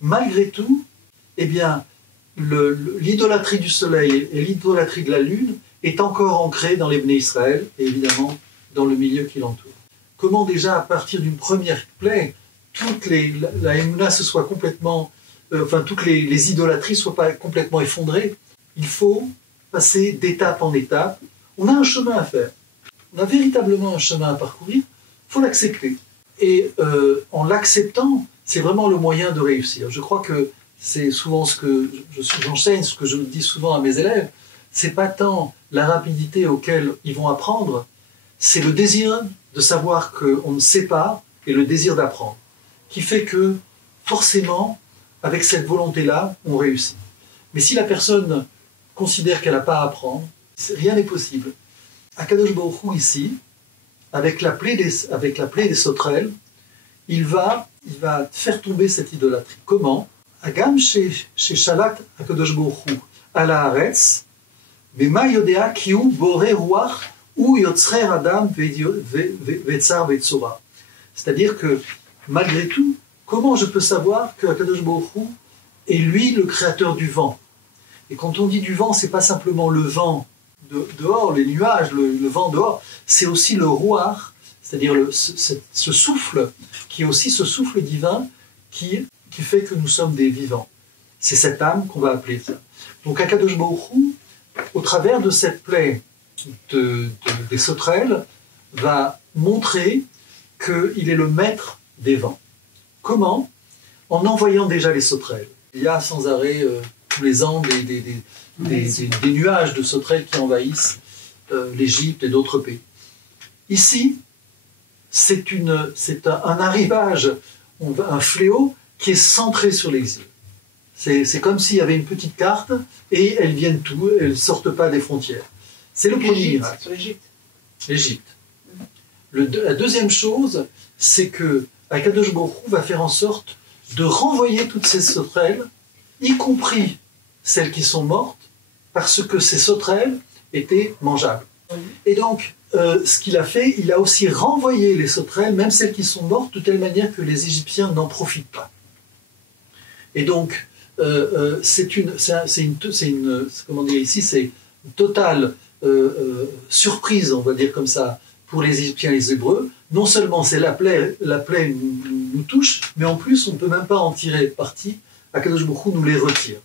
malgré tout, eh bien, l'idolâtrie du soleil et l'idolâtrie de la lune est encore ancrée dans les Bnei Israël et évidemment dans le milieu qui l'entoure. Comment déjà, à partir d'une première plaie, la Emouna se soit complètement, toutes les idolâtries ne soient pas complètement effondrées? Il faut passer d'étape en étape. On a un chemin à faire. On a véritablement un chemin à parcourir, il faut l'accepter. Et en l'acceptant, c'est vraiment le moyen de réussir. Je crois que c'est souvent ce que j'enseigne, ce que je dis souvent à mes élèves, c'est pas tant la rapidité auquel ils vont apprendre, c'est le désir de savoir qu'on ne sait pas et le désir d'apprendre, qui fait que forcément, avec cette volonté-là, on réussit. Mais si la personne considère qu'elle n'a pas à apprendre, rien n'est possible. Akadosh Baruch Hu ici, avec la plaie des sauterelles, il va faire tomber cette idolâtrie. Comment? Agam chez Shalat Akadosh Baruch Hu ala haaretz, bema yodea ki hu borei ruach u yotzrer adam ve'tzar ve'tzora. C'est-à-dire que, malgré tout, comment je peux savoir que Akadosh Baruch Hu est lui le créateur du vent? Et quand on dit du vent, c'est pas simplement le vent dehors, les nuages, le vent dehors, c'est aussi le roar, c'est-à-dire ce souffle, qui est aussi ce souffle divin qui fait que nous sommes des vivants. C'est cette âme qu'on va appeler ça. Donc Akadosh Baruch Hu, au travers de cette plaie des sauterelles, va montrer qu'il est le maître des vents. Comment? En envoyant déjà les sauterelles. Il y a sans arrêt, tous les ans, des nuages de sauterelles qui envahissent l'Égypte et d'autres pays. Ici, c'est un arrivage, un fléau qui est centré sur l'exil. C'est comme s'il y avait une petite carte et elles viennent tout, elles ne sortent pas des frontières. C'est le premier miracle. Sur l'Égypte. L'Égypte. La deuxième chose, c'est que Akadosh Baruch Hu va faire en sorte de renvoyer toutes ces sauterelles, y compris celles qui sont mortes, parce que ces sauterelles étaient mangeables. Et donc, ce qu'il a fait, il a aussi renvoyé les sauterelles, même celles qui sont mortes, de telle manière que les Égyptiens n'en profitent pas. Et donc, comment dire ici, c'est une totale surprise, on va dire comme ça, pour les Égyptiens et les Hébreux. Non seulement c'est la plaie nous touche, mais en plus on ne peut même pas en tirer parti. Akadosh Baruch Hu nous les retire.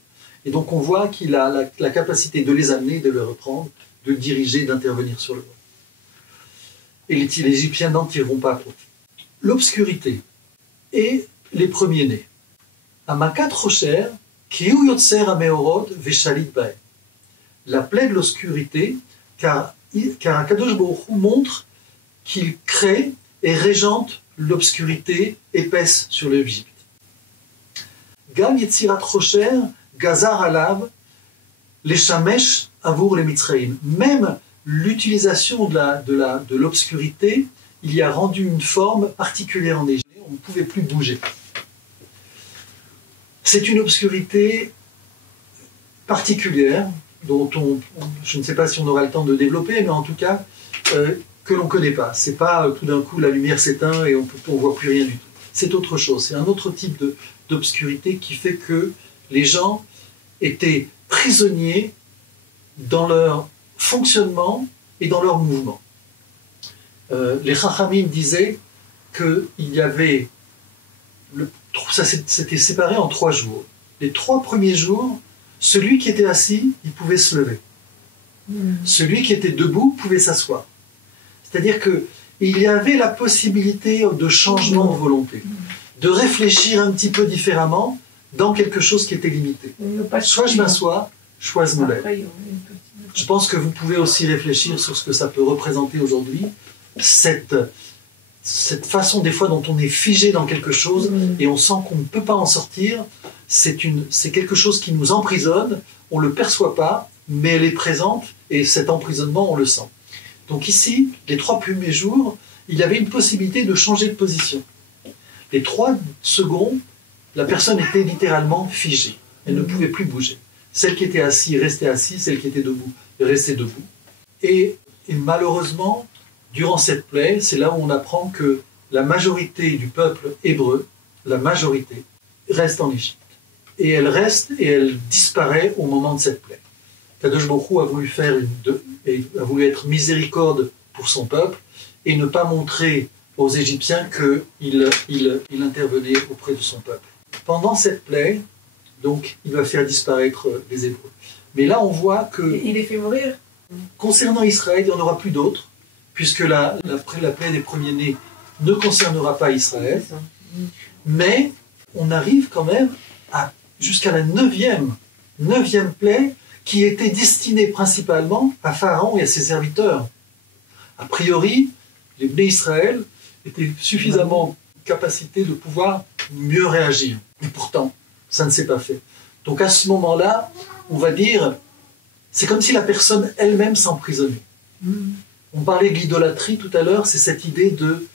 Et donc on voit qu'il a la capacité de les amener, de les reprendre, de diriger, d'intervenir sur le monde. Et les Égyptiens n'en tireront pas profit. L'obscurité et les premiers-nés. Amakat Rocher, Kiu Yotzer Ameorot Veshalit Bae. La plaie de l'obscurité, car Akadosh Baruch Hu montre qu'il crée et régente l'obscurité épaisse sur l'Égypte. Gam Yetzirat Rocher, Gazar Alav, les Shamesh Avour les Mitzraïm. Même l'utilisation de l'obscurité, il y a rendu une forme particulière en Égypte. On ne pouvait plus bouger. C'est une obscurité particulière, dont je ne sais pas si on aura le temps de développer, mais en tout cas, que l'on ne connaît pas. C'est pas tout d'un coup la lumière s'éteint et on ne voit plus rien du tout. C'est autre chose. C'est un autre type d'obscurité qui fait que les gens étaient prisonniers dans leur fonctionnement et dans leur mouvement. Les Chachamim disaient qu'il y avait... ça s'était séparé en 3 jours. Les 3 premiers jours, celui qui était assis, il pouvait se lever. Celui qui était debout pouvait s'asseoir. C'est-à-dire qu'il y avait la possibilité de changement de volonté, de réfléchir un petit peu différemment dans quelque chose qui était limité. Soit je m'assois, soit je me lève. Je pense que vous pouvez aussi réfléchir sur ce que ça peut représenter aujourd'hui, cette façon des fois dont on est figé dans quelque chose et on sent qu'on ne peut pas en sortir. C'est quelque chose qui nous emprisonne, on ne le perçoit pas, mais elle est présente et cet emprisonnement, on le sent. Donc ici, les 3 premiers jours, il y avait une possibilité de changer de position. Les 3 secondes, la personne était littéralement figée. Elle ne pouvait plus bouger. Celle qui était assise restait assise, celle qui était debout restait debout. Et malheureusement, durant cette plaie, c'est là où on apprend que la majorité du peuple hébreu, la majorité, reste en Égypte. Et elle reste et elle disparaît au moment de cette plaie. Kadosh Baruch Hu a voulu être miséricorde pour son peuple et ne pas montrer aux Égyptiens qu'il intervenait auprès de son peuple. Pendant cette plaie, donc, il va faire disparaître les Hébreux. Mais là, on voit que... Il les fait mourir. Concernant Israël, il n'y en aura plus d'autres, puisque la plaie des premiers-nés ne concernera pas Israël. Mais on arrive quand même jusqu'à la 9e plaie, qui était destinée principalement à Pharaon et à ses serviteurs. A priori, les Bnei Israël étaient suffisamment en capacité de pouvoir mieux réagir. Et pourtant, ça ne s'est pas fait. Donc à ce moment-là, on va dire, c'est comme si la personne elle-même s'emprisonnait. On parlait de l'idolâtrie tout à l'heure, c'est cette idée de...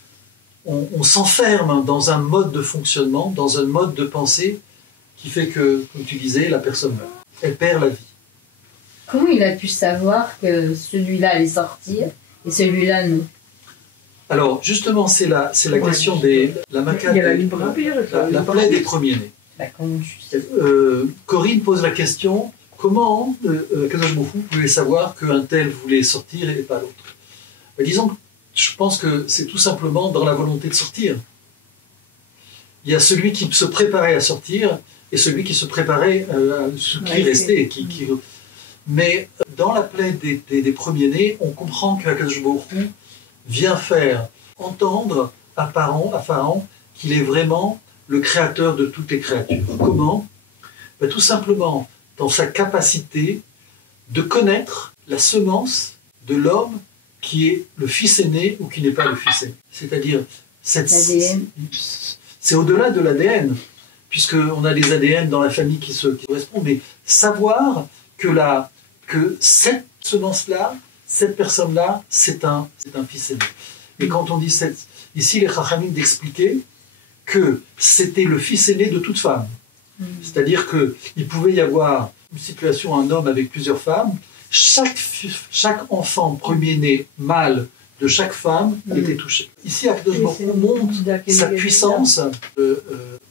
On s'enferme dans un mode de fonctionnement, dans un mode de pensée, qui fait que, comme tu disais, la personne meurt. Elle perd la vie. Comment il a pu savoir que celui-là allait sortir et celui-là non? Alors, justement, c'est la question des... La maca, Il y a la libre arbitre. la plaie des premiers-nés. Corinne pose la question, comment Kadosh Baruch Hu pouvait savoir qu'un tel voulait sortir et pas l'autre? Disons, je pense que c'est tout simplement dans la volonté de sortir. Il y a celui qui se préparait à sortir et celui qui se préparait qui restait. Mais dans la plaie des premiers-nés, on comprend que Kadosh Baruch Hu vient faire entendre à Pharaon qu'il est vraiment le créateur de toutes les créatures. Comment? Tout simplement dans sa capacité de connaître la semence de l'homme qui est le fils aîné ou qui n'est pas le fils aîné. C'est-à-dire, c'est au-delà de l'ADN, puisqu'on a des ADN dans la famille qui correspondent, mais savoir que cette semence-là, cette personne-là, c'est un fils aîné. Et quand on dit ici, les Chachamim d'expliquer que c'était le fils aîné de toute femme. C'est-à-dire qu'il pouvait y avoir une situation, un homme avec plusieurs femmes, chaque enfant premier-né mâle de chaque femme était touché. Ici, Akadosh Baruch Hu montre sa puissance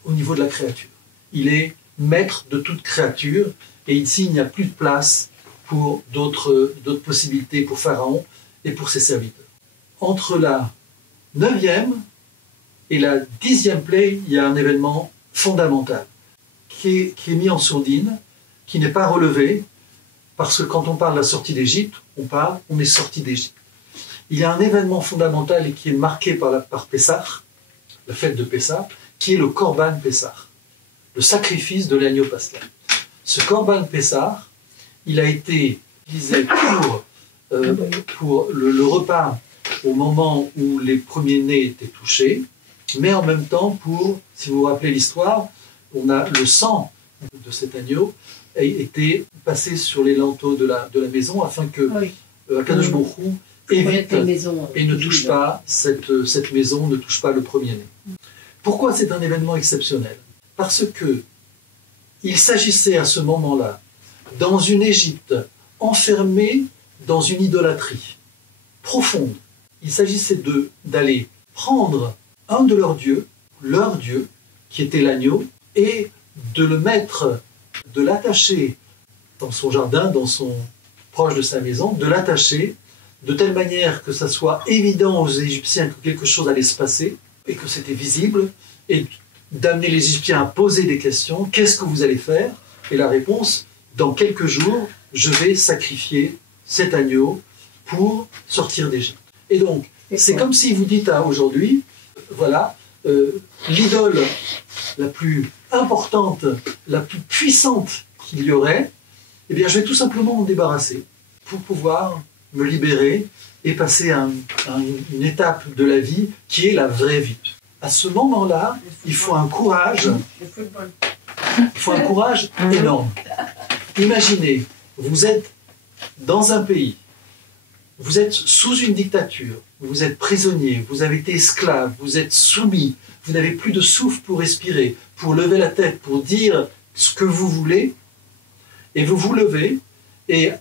au niveau de la créature. Il est maître de toute créature, et ici, il n'y a plus de place pour d'autres possibilités pour Pharaon et pour ses serviteurs. Entre la 9e et la 10e plaie, il y a un événement fondamental qui est mis en sourdine, qui n'est pas relevé, parce que quand on parle de la sortie d'Égypte, on est sorti d'Égypte. Il y a un événement fondamental et qui est marqué par Pessah, la fête de Pessah, qui est le Korban Pessah, le sacrifice de l'agneau pascal. Ce Korban Pessah, il a été utilisé pour le repas au moment où les premiers-nés étaient touchés, mais en même temps pour, si vous vous rappelez l'histoire, on a le sang de cet agneau a été passé sur les linteaux de la maison afin que Akadosh Baruch Hu évite et ne touche pas cette maison, ne touche pas le premier-né. Pourquoi c'est un événement exceptionnel? Parce que il s'agissait à ce moment-là, dans une Égypte enfermée dans une idolâtrie profonde, il s'agissait d'aller prendre un de leurs dieux, leur dieu, qui était l'agneau, et de le mettre, de l'attacher dans son jardin, proche de sa maison, de l'attacher de telle manière que ça soit évident aux Égyptiens que quelque chose allait se passer et que c'était visible, et d'amener les Égyptiens à poser des questions. Qu'est-ce que vous allez faire? Et la réponse, dans quelques jours, je vais sacrifier cet agneau pour sortir d'Égypte. Et donc, c'est comme si vous dites aujourd'hui, voilà, l'idole la plus importante, la plus puissante qu'il y aurait, eh bien, je vais tout simplement m'en débarrasser pour pouvoir me libérer et passer à une étape de la vie qui est la vraie vie. À ce moment-là, il faut un courage, énorme. Imaginez, vous êtes dans un pays, vous êtes sous une dictature, vous êtes prisonnier, vous avez été esclave, vous êtes soumis, vous n'avez plus de souffle pour respirer, pour lever la tête, pour dire ce que vous voulez, et vous vous levez, et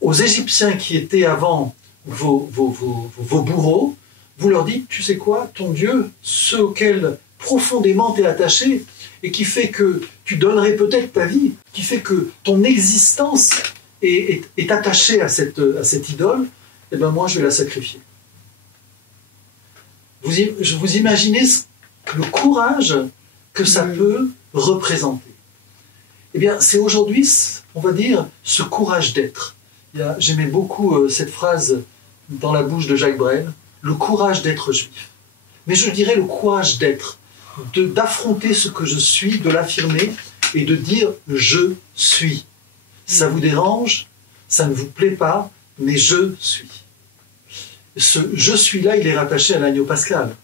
aux Égyptiens qui étaient avant vos bourreaux, vous leur dites, tu sais quoi, ton Dieu, ceux auxquels profondément tu es attaché, et qui fait que tu donnerais peut-être ta vie, qui fait que ton existence est attachée à cette idole, eh bien moi je vais la sacrifier. Vous imaginez le courage que ça peut représenter. Eh bien c'est aujourd'hui, on va dire, ce courage d'être. J'aimais beaucoup cette phrase dans la bouche de Jacques Brel, le courage d'être juif. Mais je dirais le courage d'être, d'affronter ce que je suis, de l'affirmer et de dire « je suis ». Ça vous dérange, ça ne vous plaît pas, mais je suis. Ce « je suis » là, il est rattaché à l'agneau pascal.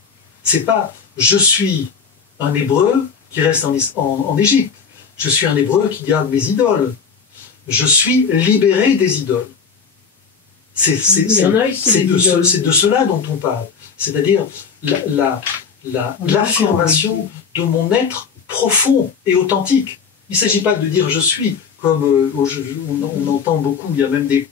C'est pas « je suis un Hébreu qui reste en Égypte ». Je suis un Hébreu qui garde mes idoles. Je suis libéré des idoles. C'est de cela dont on parle. C'est-à-dire l'affirmation de mon être profond et authentique. Il ne s'agit pas de dire « je suis », comme on entend beaucoup, il y a même des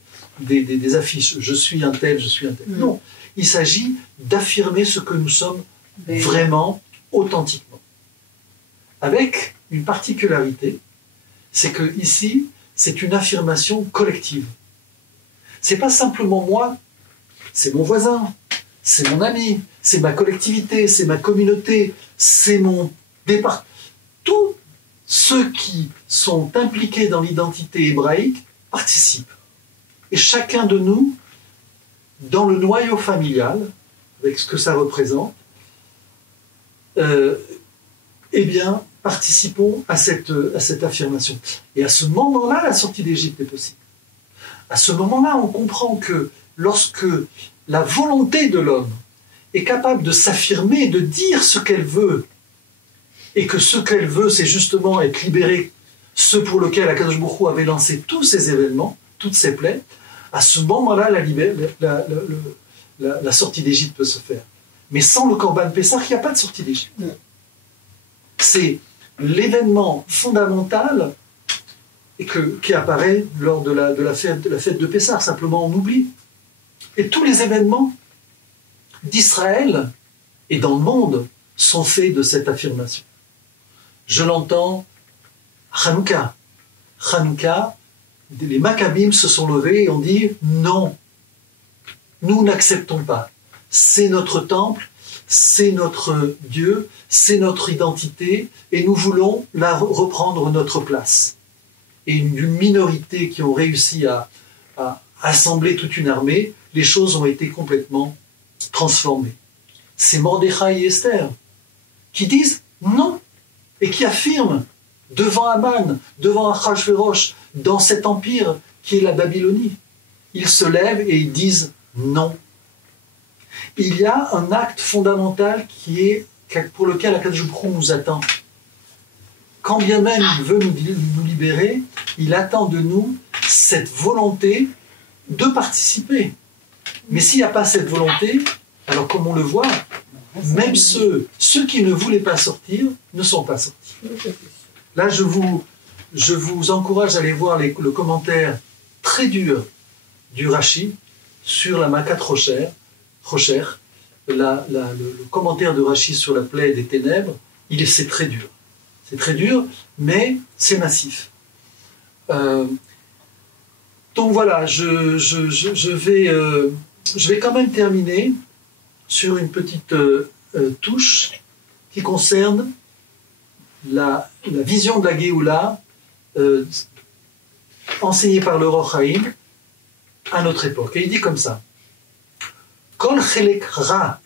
affiches « je suis un tel », « je suis un tel ». Non, il s'agit d'affirmer ce que nous sommes vraiment, authentiquement. Avec une particularité, c'est que ici, c'est une affirmation collective. C'est pas simplement moi, c'est mon voisin, c'est mon ami, c'est ma collectivité, c'est ma communauté, c'est mon départ. Tous ceux qui sont impliqués dans l'identité hébraïque participent. Et chacun de nous, dans le noyau familial, avec ce que ça représente, eh bien, participons à cette affirmation. Et à ce moment-là, la sortie d'Égypte est possible. À ce moment-là, on comprend que lorsque la volonté de l'homme est capable de s'affirmer, de dire ce qu'elle veut, et que ce qu'elle veut, c'est justement être libéré, ce pour lequel Akadosh Baruch Hu avait lancé tous ces événements, toutes ces plaies, à ce moment-là, la sortie d'Égypte peut se faire. Mais sans le Corban Pessah, il n'y a pas de sortie d'Égypte. C'est l'événement fondamental qui apparaît lors de la fête de Pessah. Simplement, on oublie. Et tous les événements d'Israël et dans le monde sont faits de cette affirmation. Je l'entends, Hanouka. Hanouka, les Maccabim se sont levés et ont dit non, nous n'acceptons pas. C'est notre temple, c'est notre Dieu, c'est notre identité et nous voulons reprendre notre place. Et une minorité qui ont réussi à assembler toute une armée, les choses ont été complètement transformées. C'est Mordechai et Esther qui disent non et qui affirment devant Aman, devant Achashverosh, dans cet empire qui est la Babylonie. Ils se lèvent et ils disent non. Il y a un acte fondamental pour lequel Akadosh Baruch Hu nous attend. Quand bien même il veut nous libérer, il attend de nous cette volonté de participer. Mais s'il n'y a pas cette volonté, alors comme on le voit, même ceux qui ne voulaient pas sortir ne sont pas sortis. Là, je vous encourage à aller voir le commentaire très dur du Rashi sur la Makat Rocher, le commentaire de Rashi sur la plaie des ténèbres, c'est très dur. C'est très dur, mais c'est massif. Donc voilà, je vais quand même terminer sur une petite touche qui concerne la vision de la Géoula enseignée par le Roch Haïm à notre époque. Et il dit comme ça: Kol chelek ra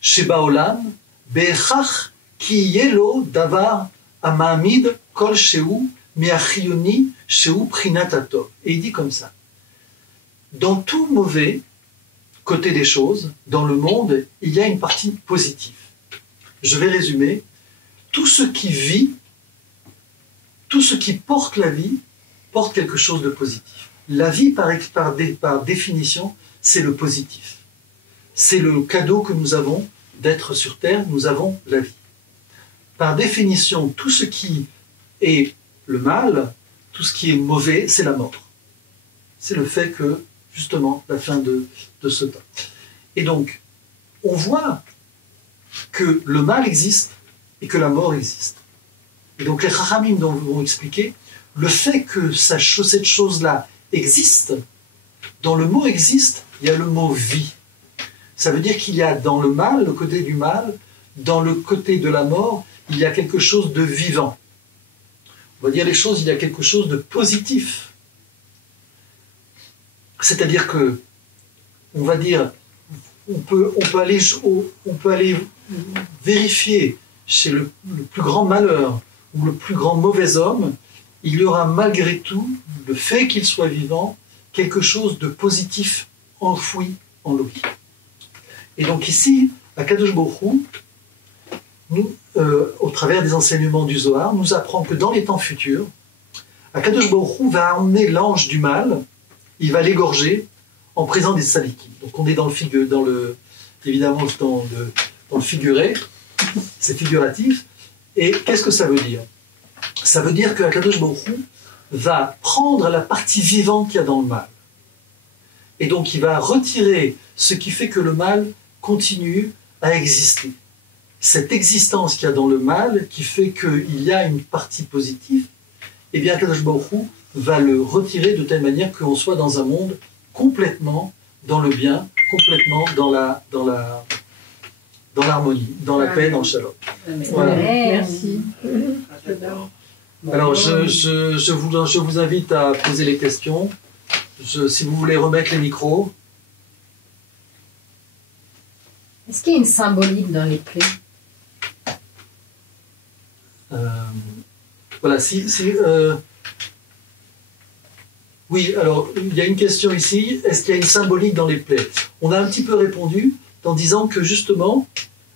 shebaolam be'echach ki yelo davar amamid kol shehu mi'achiyoni shehu prinat atov. Et il dit comme ça: dans tout mauvais côté des choses, dans le monde, il y a une partie positive. Je vais résumer. Tout ce qui vit, tout ce qui porte la vie, porte quelque chose de positif. La vie, par définition, c'est le positif. C'est le cadeau que nous avons d'être sur Terre, nous avons la vie. Par définition, tout ce qui est le mal, tout ce qui est mauvais, c'est la mort. C'est le fait que, justement, la fin de ce temps. Et donc, on voit que le mal existe et que la mort existe. Et donc les Chachamim vont expliquer le fait que cette chose-là existe. Dans le mot existe, il y a le mot vie. Ça veut dire qu'il y a dans le mal, le côté du mal, dans le côté de la mort, il y a quelque chose de vivant. On va dire les choses, il y a quelque chose de positif. C'est-à-dire que, on va dire, on peut aller vérifier chez le plus grand malheur ou le plus grand mauvais homme, il y aura malgré tout, le fait qu'il soit vivant, quelque chose de positif enfoui en lui. Et donc ici, à Kadosh Baruch Hu, au travers des enseignements du Zohar, nous apprend que dans les temps futurs, Akadosh Baruch Hu va emmener l'ange du mal, il va l'égorger en présence des tzadikim. Donc on est évidemment dans le figuré, c'est figuratif. Et qu'est-ce que ça veut dire? Ça veut dire que Akadosh Baruch Hu va prendre la partie vivante qu'il y a dans le mal Et donc il va retirer ce qui fait que le mal continue à exister. Cette existence qu'il y a dans le mal, qui fait qu'il y a une partie positive, eh bien Kadosh Baruch Hu va le retirer de telle manière qu'on soit dans un monde complètement dans le bien, complètement dans l'harmonie, dans la paix, dans le shalom. Voilà. Merci. Alors je vous invite à poser les questions. Si vous voulez remettre les micros. Est-ce qu'il y a une symbolique dans les plaies? Voilà, oui, alors il y a une question ici. Est-ce qu'il y a une symbolique dans les plaies? On a un petit peu répondu en disant que justement,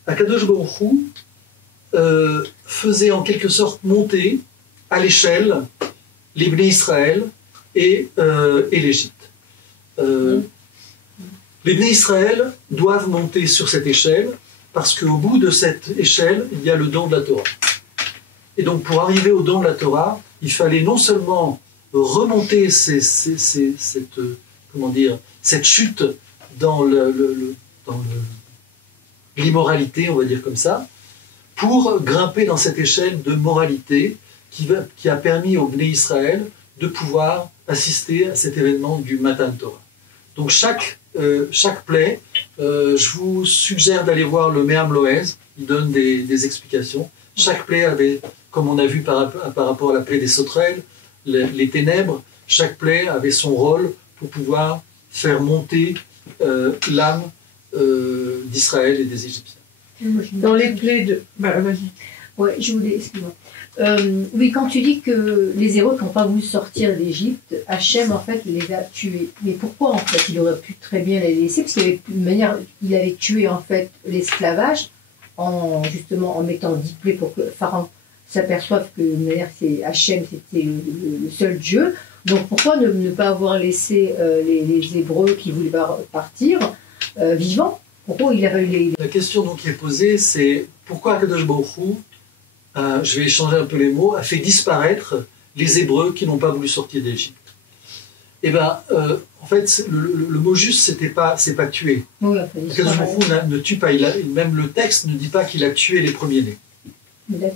Akadosh Baruch Hu faisait en quelque sorte monter à l'échelle les Bnei Israël et l'Égypte. Les Bnei Israël doivent monter sur cette échelle parce qu'au bout de cette échelle, il y a le don de la Torah. Et donc pour arriver au don de la Torah, il fallait non seulement remonter cette chute dans l'immoralité, on va dire comme ça, pour grimper dans cette échelle de moralité qui a permis au Bnei Israël de pouvoir assister à cet événement du Matan Torah. Donc chaque plaie, je vous suggère d'aller voir le Me'am Loez, il donne des explications. Chaque plaie avait, comme on a vu par rapport à la plaie des sauterelles, les ténèbres, chaque plaie avait son rôle pour pouvoir faire monter l'âme d'Israël et des Égyptiens. Dans les plaies de... Bah, vas-y. Ouais, je voulais... Excuse-moi. Oui, quand tu dis que les Hébreux qui n'ont pas voulu sortir d'Égypte, Hachem, en fait, les a tués. Mais pourquoi, en fait? Il aurait pu très bien les laisser, parce qu'il avait une manière... Il avait tué, en fait, l'esclavage, justement en mettant 10 plaies pour que Pharaon s'aperçoive que de manière, Hachem, c'était le seul Dieu. Donc pourquoi ne pas avoir laissé les Hébreux qui voulaient partir vivants? Pourquoi il avait eu les... La question donc qui est posée, c'est pourquoi Akadosh Baruch Hu, je vais échanger un peu les mots, a fait disparaître les Hébreux qui n'ont pas voulu sortir d'Égypte? Eh bien, en fait, le mot juste, c'est pas tuer. Oui, Akadosh Baruch Hu ne tue pas. Même le texte ne dit pas qu'il a tué les premiers-nés.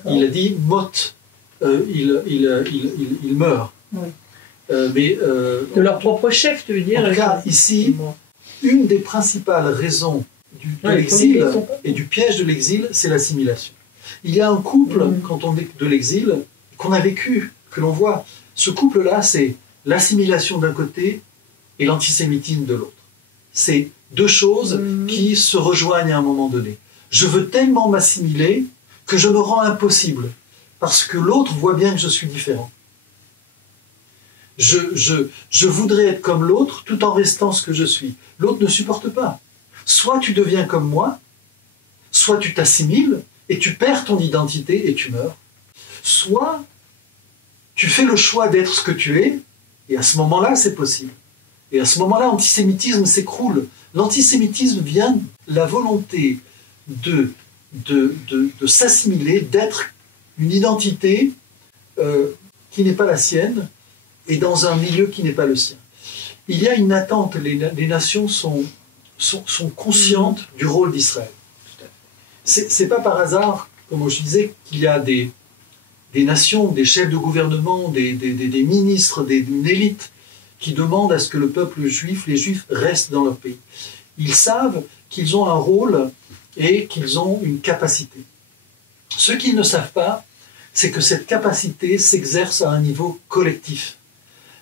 Il a dit mot, il meurt. Oui. De leur propre chef, tu veux dire? En tout cas, ici, une des principales raisons de l'exil et du piège de l'exil, c'est l'assimilation. Il y a un couple, quand on est de l'exil, qu'on a vécu, que l'on voit. Ce couple-là, c'est l'assimilation d'un côté et l'antisémitisme de l'autre. C'est deux choses qui se rejoignent à un moment donné. Je veux tellement m'assimiler que je me rends impossible, parce que l'autre voit bien que je suis différent. Je voudrais être comme l'autre tout en restant ce que je suis. L'autre ne supporte pas. Soit tu deviens comme moi, soit tu t'assimiles et tu perds ton identité et tu meurs. Soit tu fais le choix d'être ce que tu es, et à ce moment-là, c'est possible. Et à ce moment-là, l'antisémitisme s'écroule. L'antisémitisme vient de la volonté de s'assimiler, d'être une identité qui n'est pas la sienne, et dans un milieu qui n'est pas le sien. Il y a une attente, les nations sont conscientes du rôle d'Israël. C'est pas par hasard, comme je disais, qu'il y a des nations, des chefs de gouvernement, des ministres, une élite qui demandent à ce que le peuple juif, les juifs, restent dans leur pays. Ils savent qu'ils ont un rôle et qu'ils ont une capacité. Ce qu'ils ne savent pas, c'est que cette capacité s'exerce à un niveau collectif.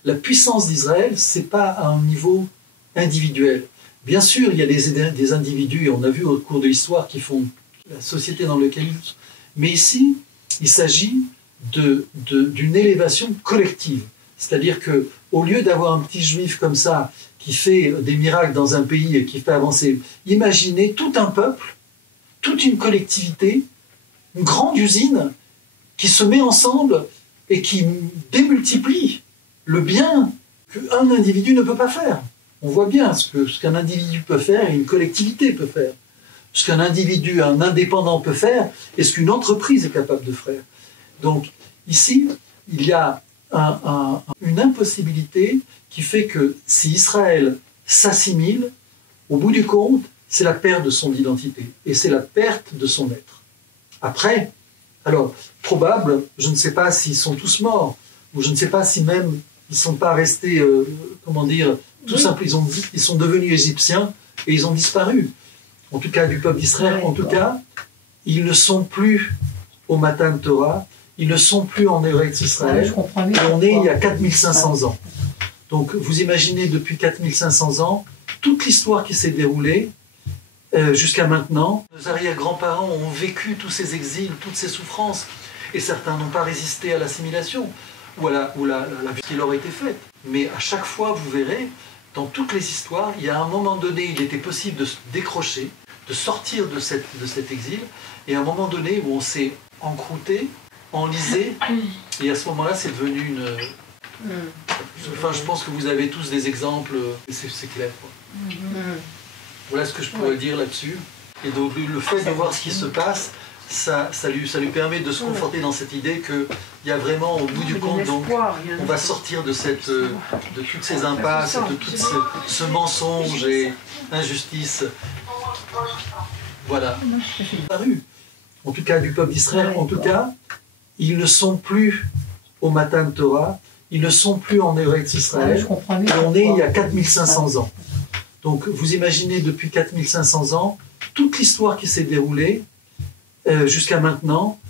La puissance d'Israël, ce n'est pas à un niveau individuel. Bien sûr, il y a des individus, et on a vu au cours de l'histoire, qui font la société dans laquelle ils sont. Mais ici, il s'agit d'une élévation collective. C'est-à-dire qu'au lieu d'avoir un petit juif comme ça, qui fait des miracles dans un pays et qui fait avancer, imaginez tout un peuple, toute une collectivité, une grande usine, qui se met ensemble et qui démultiplie le bien qu'un individu ne peut pas faire. On voit bien ce qu'un individu peut faire et une collectivité peut faire. Ce qu'un individu, un indépendant peut faire et ce qu'une entreprise est capable de faire. Donc ici, il y a une impossibilité qui fait que si Israël s'assimile, au bout du compte, c'est la perte de son identité et c'est la perte de son être. Après, alors, probable, je ne sais pas s'ils sont tous morts, ou je ne sais pas si même ils ne sont pas restés, comment dire, tout simplement, ils sont devenus égyptiens et ils ont disparu. En tout cas, du peuple d'Israël, en tout cas, ils ne sont plus au Matan Torah, ils ne sont plus en Eretz Israël, et on est il y a 4500 ans. Donc, vous imaginez, depuis 4500 ans, toute l'histoire qui s'est déroulée jusqu'à maintenant. Nos arrière-grands-parents ont vécu tous ces exils, toutes ces souffrances, et certains n'ont pas résisté à l'assimilation ou à la vie qui leur a été faite. Mais à chaque fois, vous verrez, dans toutes les histoires, il y a un moment donné, il était possible de se décrocher, de sortir de cet exil, et à un moment donné où on s'est encrouté, enlisé, et à ce moment-là, c'est devenu une... Enfin, je pense que vous avez tous des exemples, c'est clair, quoi. Voilà ce que je pourrais dire là-dessus. Et donc, le fait de voir ce qui se passe, ça lui permet de se conforter dans cette idée qu'il y a vraiment, au bout du compte, donc, on va sortir de toutes ces impasses, de tout ce mensonge et injustice. Voilà. En tout cas, du peuple d'Israël, en tout cas, ils ne sont plus au Matan Torah, ils ne sont plus en Eretz Israël, et on est il y a 4500 ans. Donc, vous imaginez, depuis 4500 ans, toute l'histoire qui s'est déroulée jusqu'à maintenant,